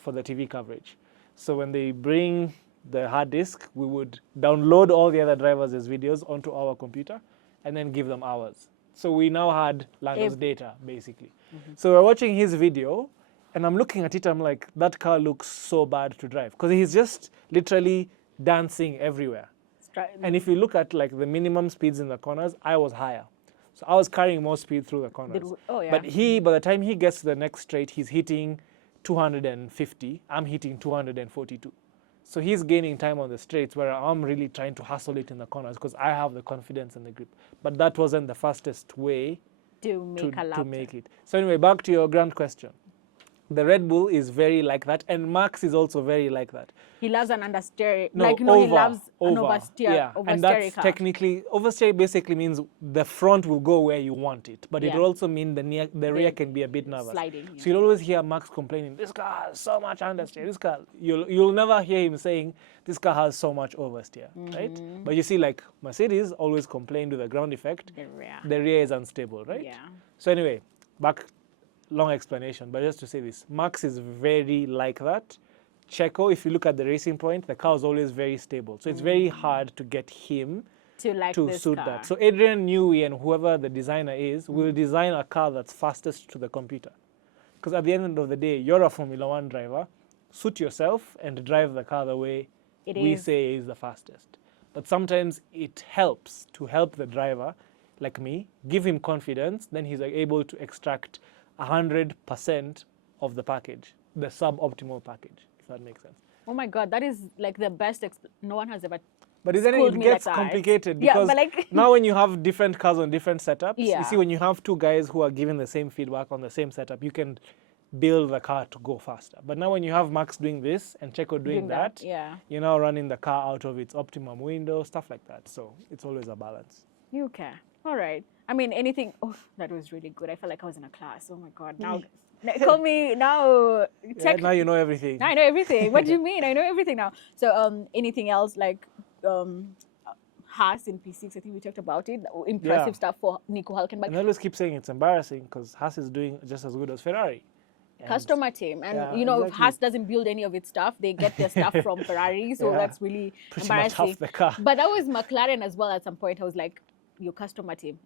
for the TV coverage. So when they bring the hard disk, we would download all the other drivers' videos onto our computer and then give them ours. So we now had Lando's data, basically. So we're watching his video, and I'm looking at it, I'm like, that car looks so bad to drive. Because he's just literally dancing everywhere. And if you look at like the minimum speeds in the corners, I was higher. So I was carrying more speed through the corners. But by the time he gets to the next straight, he's hitting 250. I'm hitting 242. So he's gaining time on the straights where I'm really trying to hustle it in the corners because I have the confidence and the grip. But that wasn't the fastest way to make it. So anyway, back to your grand question. The Red Bull is very like that, and Max is also very like that. He loves an understeer. No, he loves an oversteer. Yeah, and that's technically, oversteer basically means the front will go where you want it, but it will also mean the rear can be a bit nervous. Sliding. So you'll always hear Max complaining, this car has so much understeer, this car, you'll never hear him saying, this car has so much oversteer, right? But you see, like, Mercedes always complained with the ground effect. The rear is unstable, right? Yeah. So anyway, back, long explanation, but just to say this, Max is very like that. Checo, if you look at the Racing Point, the car is always very stable. So it's very hard to get him to suit that. So Adrian Newey and whoever the designer is will design a car that's fastest to the computer. Because at the end of the day, you're a Formula 1 driver. Suit yourself and drive the car the way we say is the fastest. But sometimes it helps to help the driver, like me, give him confidence. Then he's like able to extract 100% of the package, the suboptimal package, if that makes sense. Oh my God, that is like the best. No one has ever. But then schooled it me gets like that. complicated Yeah, because but like- now when you have different cars on different setups, Yeah. you see when you have two guys who are giving the same feedback on the same setup, you can build the car to go faster. But now when you have Max doing this and Checo doing that, yeah. you're now running the car out of its optimum window, stuff like that. So it's always a balance. Okay. All right. I mean, anything. Oh, that was really good. I felt like I was in a class. Oh my God. Now, call me now. Yeah, now you know everything. Now I know everything. What do you mean? I know everything now. So, anything else like Haas in P6? I think we talked about it. Impressive stuff for Nico Hulkenberg. And I always keep saying it's embarrassing because Haas is doing just as good as Ferrari. And customer team, and yeah, you know, if exactly. Haas doesn't build any of its stuff, they get their stuff from Ferrari, so Yeah. that's really pretty much embarrassing. half the car. But that was McLaren as well. At some point, I was like, your customer team.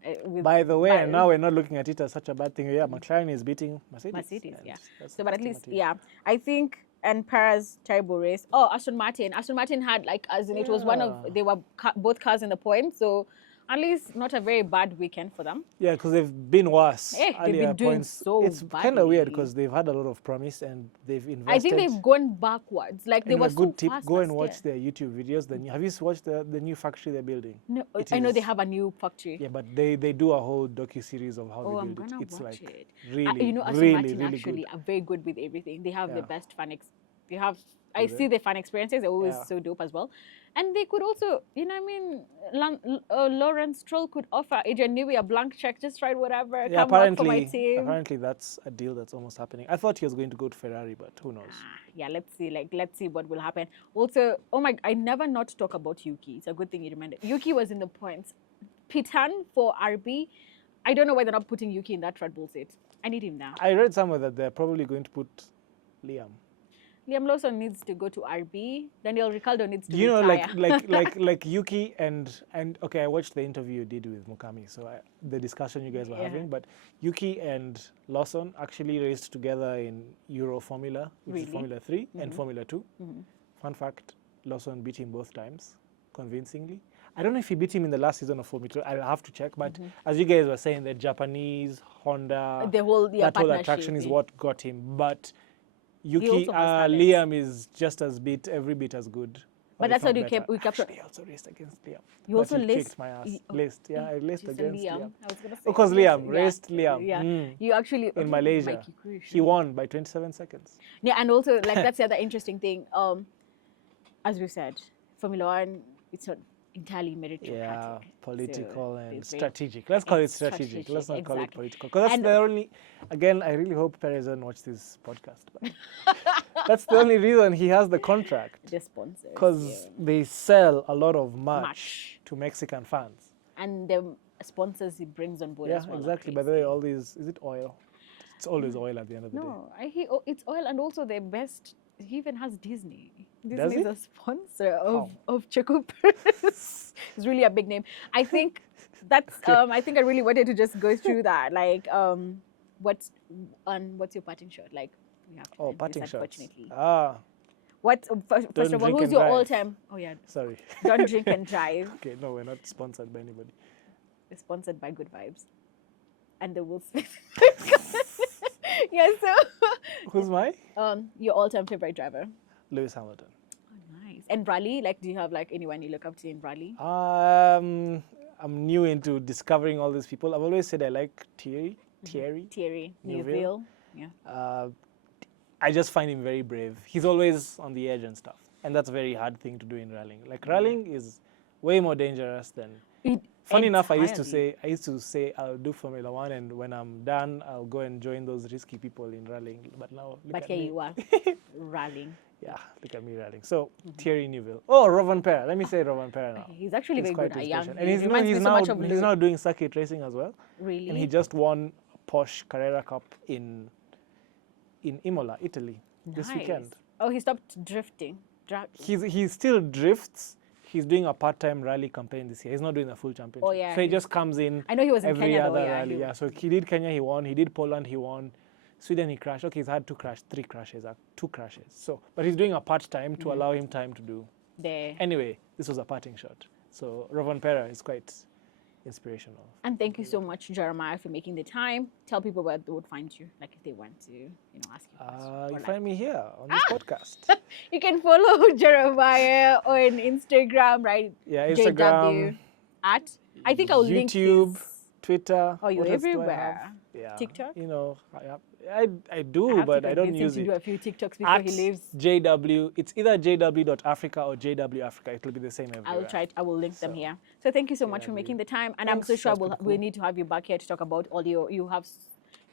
By the way, and now we're not looking at it as such a bad thing. Yeah, McLaren is beating Mercedes. Mercedes, and yeah. that's So, but at customer least, team. yeah, I think. And Perez, terrible race. Oh, Aston Martin. Aston Martin had like, as in it was one of, Yeah. they were both cars in the points. So at least not a very bad weekend for them. Yeah, because they've been worse. They've earlier been doing points. so It's kind of weird badly. because they've had a lot of promise and they've invested. I think they've gone backwards. Like they And were a good so tip: fast go and last watch year. their YouTube videos. Have you watched the new factory they're building? No, It I know they is- have a new factory. Yeah, but they do a whole docu-series of how Oh, they I'm build gonna it. It's watch like it. really, You know, Aston really, Martin really actually good. are very good with everything. They have the Yeah. best they have. I Do see the fan experiences. They're always Yeah. so dope as well. And they could also, you know, what I mean, Lawrence Stroll could offer Adrian Newey a blank check. Just try whatever. Yeah, Come work for my team. apparently that's a deal that's almost happening. I thought he was going to go to Ferrari, but who knows? Yeah, let's see. Let's see what will happen. Also, oh my, I never not talk about Yuki. It's a good thing you remembered. Yuki was in the points. Pitan for RB. I don't know why they're not putting Yuki in that Red Bull seat. I need him now. I read somewhere that they're probably going to put Liam. Liam Lawson needs to go to RB. Daniel Ricciardo needs to You know, retire. like Yuki and okay, I watched the interview you did with Mukami, so the discussion you guys were Yeah. having. But Yuki and Lawson actually raced together in Euro Formula, which is Really? Formula 3 and Formula 2. Fun fact: Lawson beat him both times, convincingly. I don't know if he beat him in the last season of Formula 2. I'll have to check. But as you guys were saying, the Japanese Honda, The whole that whole partnership, attraction is yeah. what got him. But Yuki, also has talent. Liam is just as every bit as good. But or that's if not what better. we kept. Actually, I also raced against Liam. You but also he laced- kicked my ass. you- Laced, yeah, I raced Just against Liam. Liam. I was gonna say. Because yes, Liam yeah. raced Liam. Yeah, Mm. you actually In Malaysia. Mikey Krish. He won by 27 seconds. Yeah, and also like that's the other interesting thing. As we said, Formula One, it's not entirely meritocratic. Yeah, political So and it's very- strategic. Let's call it it's strategic. Let's not call it exactly. political. Because that's And- the only, again, I really hope Perez doesn't watch this podcast. But that's the only reason he has the contract. The sponsors. Because yeah. they sell a lot of merch Merch. to Mexican fans. And the sponsors he brings on board Yeah, as well. are exactly. By the crazy. way, all these, is it oil? It's always oil at the end of the day. No, it's oil, and also the best. He even has Disney. Does Disney is he? a sponsor of Checo Perez. It's really a big name. I think that's. I think I really wanted to just go through that. Like, what's your parting shot? Like, we have to Oh, end this, parting shots. unfortunately. First First of all, drink who's and your drive. all-time? Oh yeah, Sorry. don't drink and drive. Okay, no, we're not sponsored by anybody. We're sponsored by Good Vibes, and the Will Smith. Yeah. So, Who's my? your all-time favorite driver. Lewis Hamilton. Oh, nice. And Raleigh, like, do you have like anyone you look up to in Raleigh? I'm new into discovering all these people. I've always said I like Thierry. Thierry Neuville. Neuville. Yeah. I just find him very brave. He's always on the edge and stuff. And that's a very hard thing to do in rallying. Like rallying is way more dangerous than funny enough, I used to say I'll do Formula 1 and when I'm done I'll go and join those risky people in rallying. But now look But at here me. you are, rallying. Yeah, look at me rallying. So Thierry Neuville. Oh, Rovan Pera. Let me say Rovan Pera now. He's actually very quite good. his Young. passion. And He he's, reminds me so much of he's Lou. now doing circuit racing as well. Really? And he just won Porsche Carrera Cup in Imola, Italy, this Nice. weekend. Oh, he stopped drifting. He still drifts. He's doing a part-time rally campaign this year. He's not doing a full championship. Oh, yeah, So he he- just comes in I know he was in every Kenya other though. Yeah. rally. he- Yeah, so he did Kenya, he won. He did Poland, he won. Sweden, he crashed. Okay, he's had two crashes. So, but he's doing a part-time to allow him time to do. There. Anyway, this was a parting shot. So Rovanpera is quite inspirational. And thank you so much, Jeremiah, for making the time. Tell people where they would find you, like if they want to, ask you questions. You find me here on this podcast. You can follow Jeremiah on Instagram, right? Yeah, Instagram. JW at. I think I'll link YouTube, his. Twitter. Oh, you're what else do I everywhere. have? Yeah. TikTok? I do, but I don't use to it. do a few TikToks before At he leaves. JW, it's either jw.africa or JW Africa. It'll be the same everywhere. I will link them here. So thank you so much for making the time. And Thanks, I'm so sure that's pretty we cool. need to have you back here to talk about all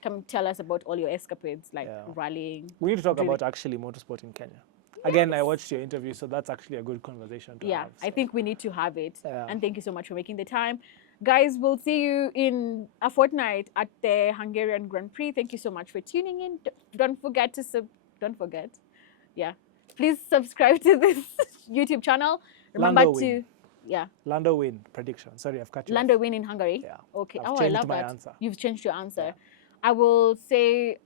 come tell us about all your escapades, like rallying. We need to talk about actually motorsport in Kenya. Again, I watched your interview, so that's actually a good conversation to have. I think we need to have it. Yeah. And thank you so much for making the time. Guys, we'll see you in a fortnight at the Hungarian Grand Prix. Thank you so much for tuning in. Don't forget. Yeah. Please subscribe to this YouTube channel. Remember Lando win prediction. Sorry, I've cut you Lando off. win in Hungary? Yeah. Okay. I've I changed love my that. answer. You've changed your answer. Yeah. I will say,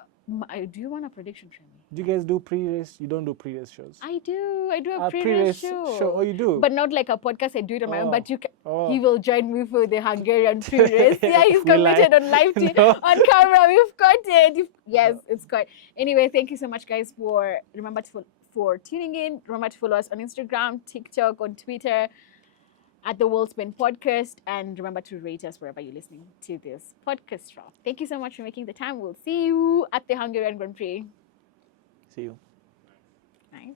do you want a prediction from me? Do you guys do pre-race? You don't do pre-race shows? I do. I do a pre-race show. Oh, you do? But not like a podcast. I do it on my own. But Oh. he will join me for the Hungarian pre-race. Yeah, he's Will I? committed on live on camera. We've got it. Yes, it's good. Anyway, thank you so much, guys, remember for tuning in. Remember to follow us on Instagram, TikTok, on Twitter, at the Worldspin Podcast, and remember to rate us wherever you're listening to this podcast from. Thank you so much for making the time. We'll see you at the Hungarian Grand Prix. See you. Nice.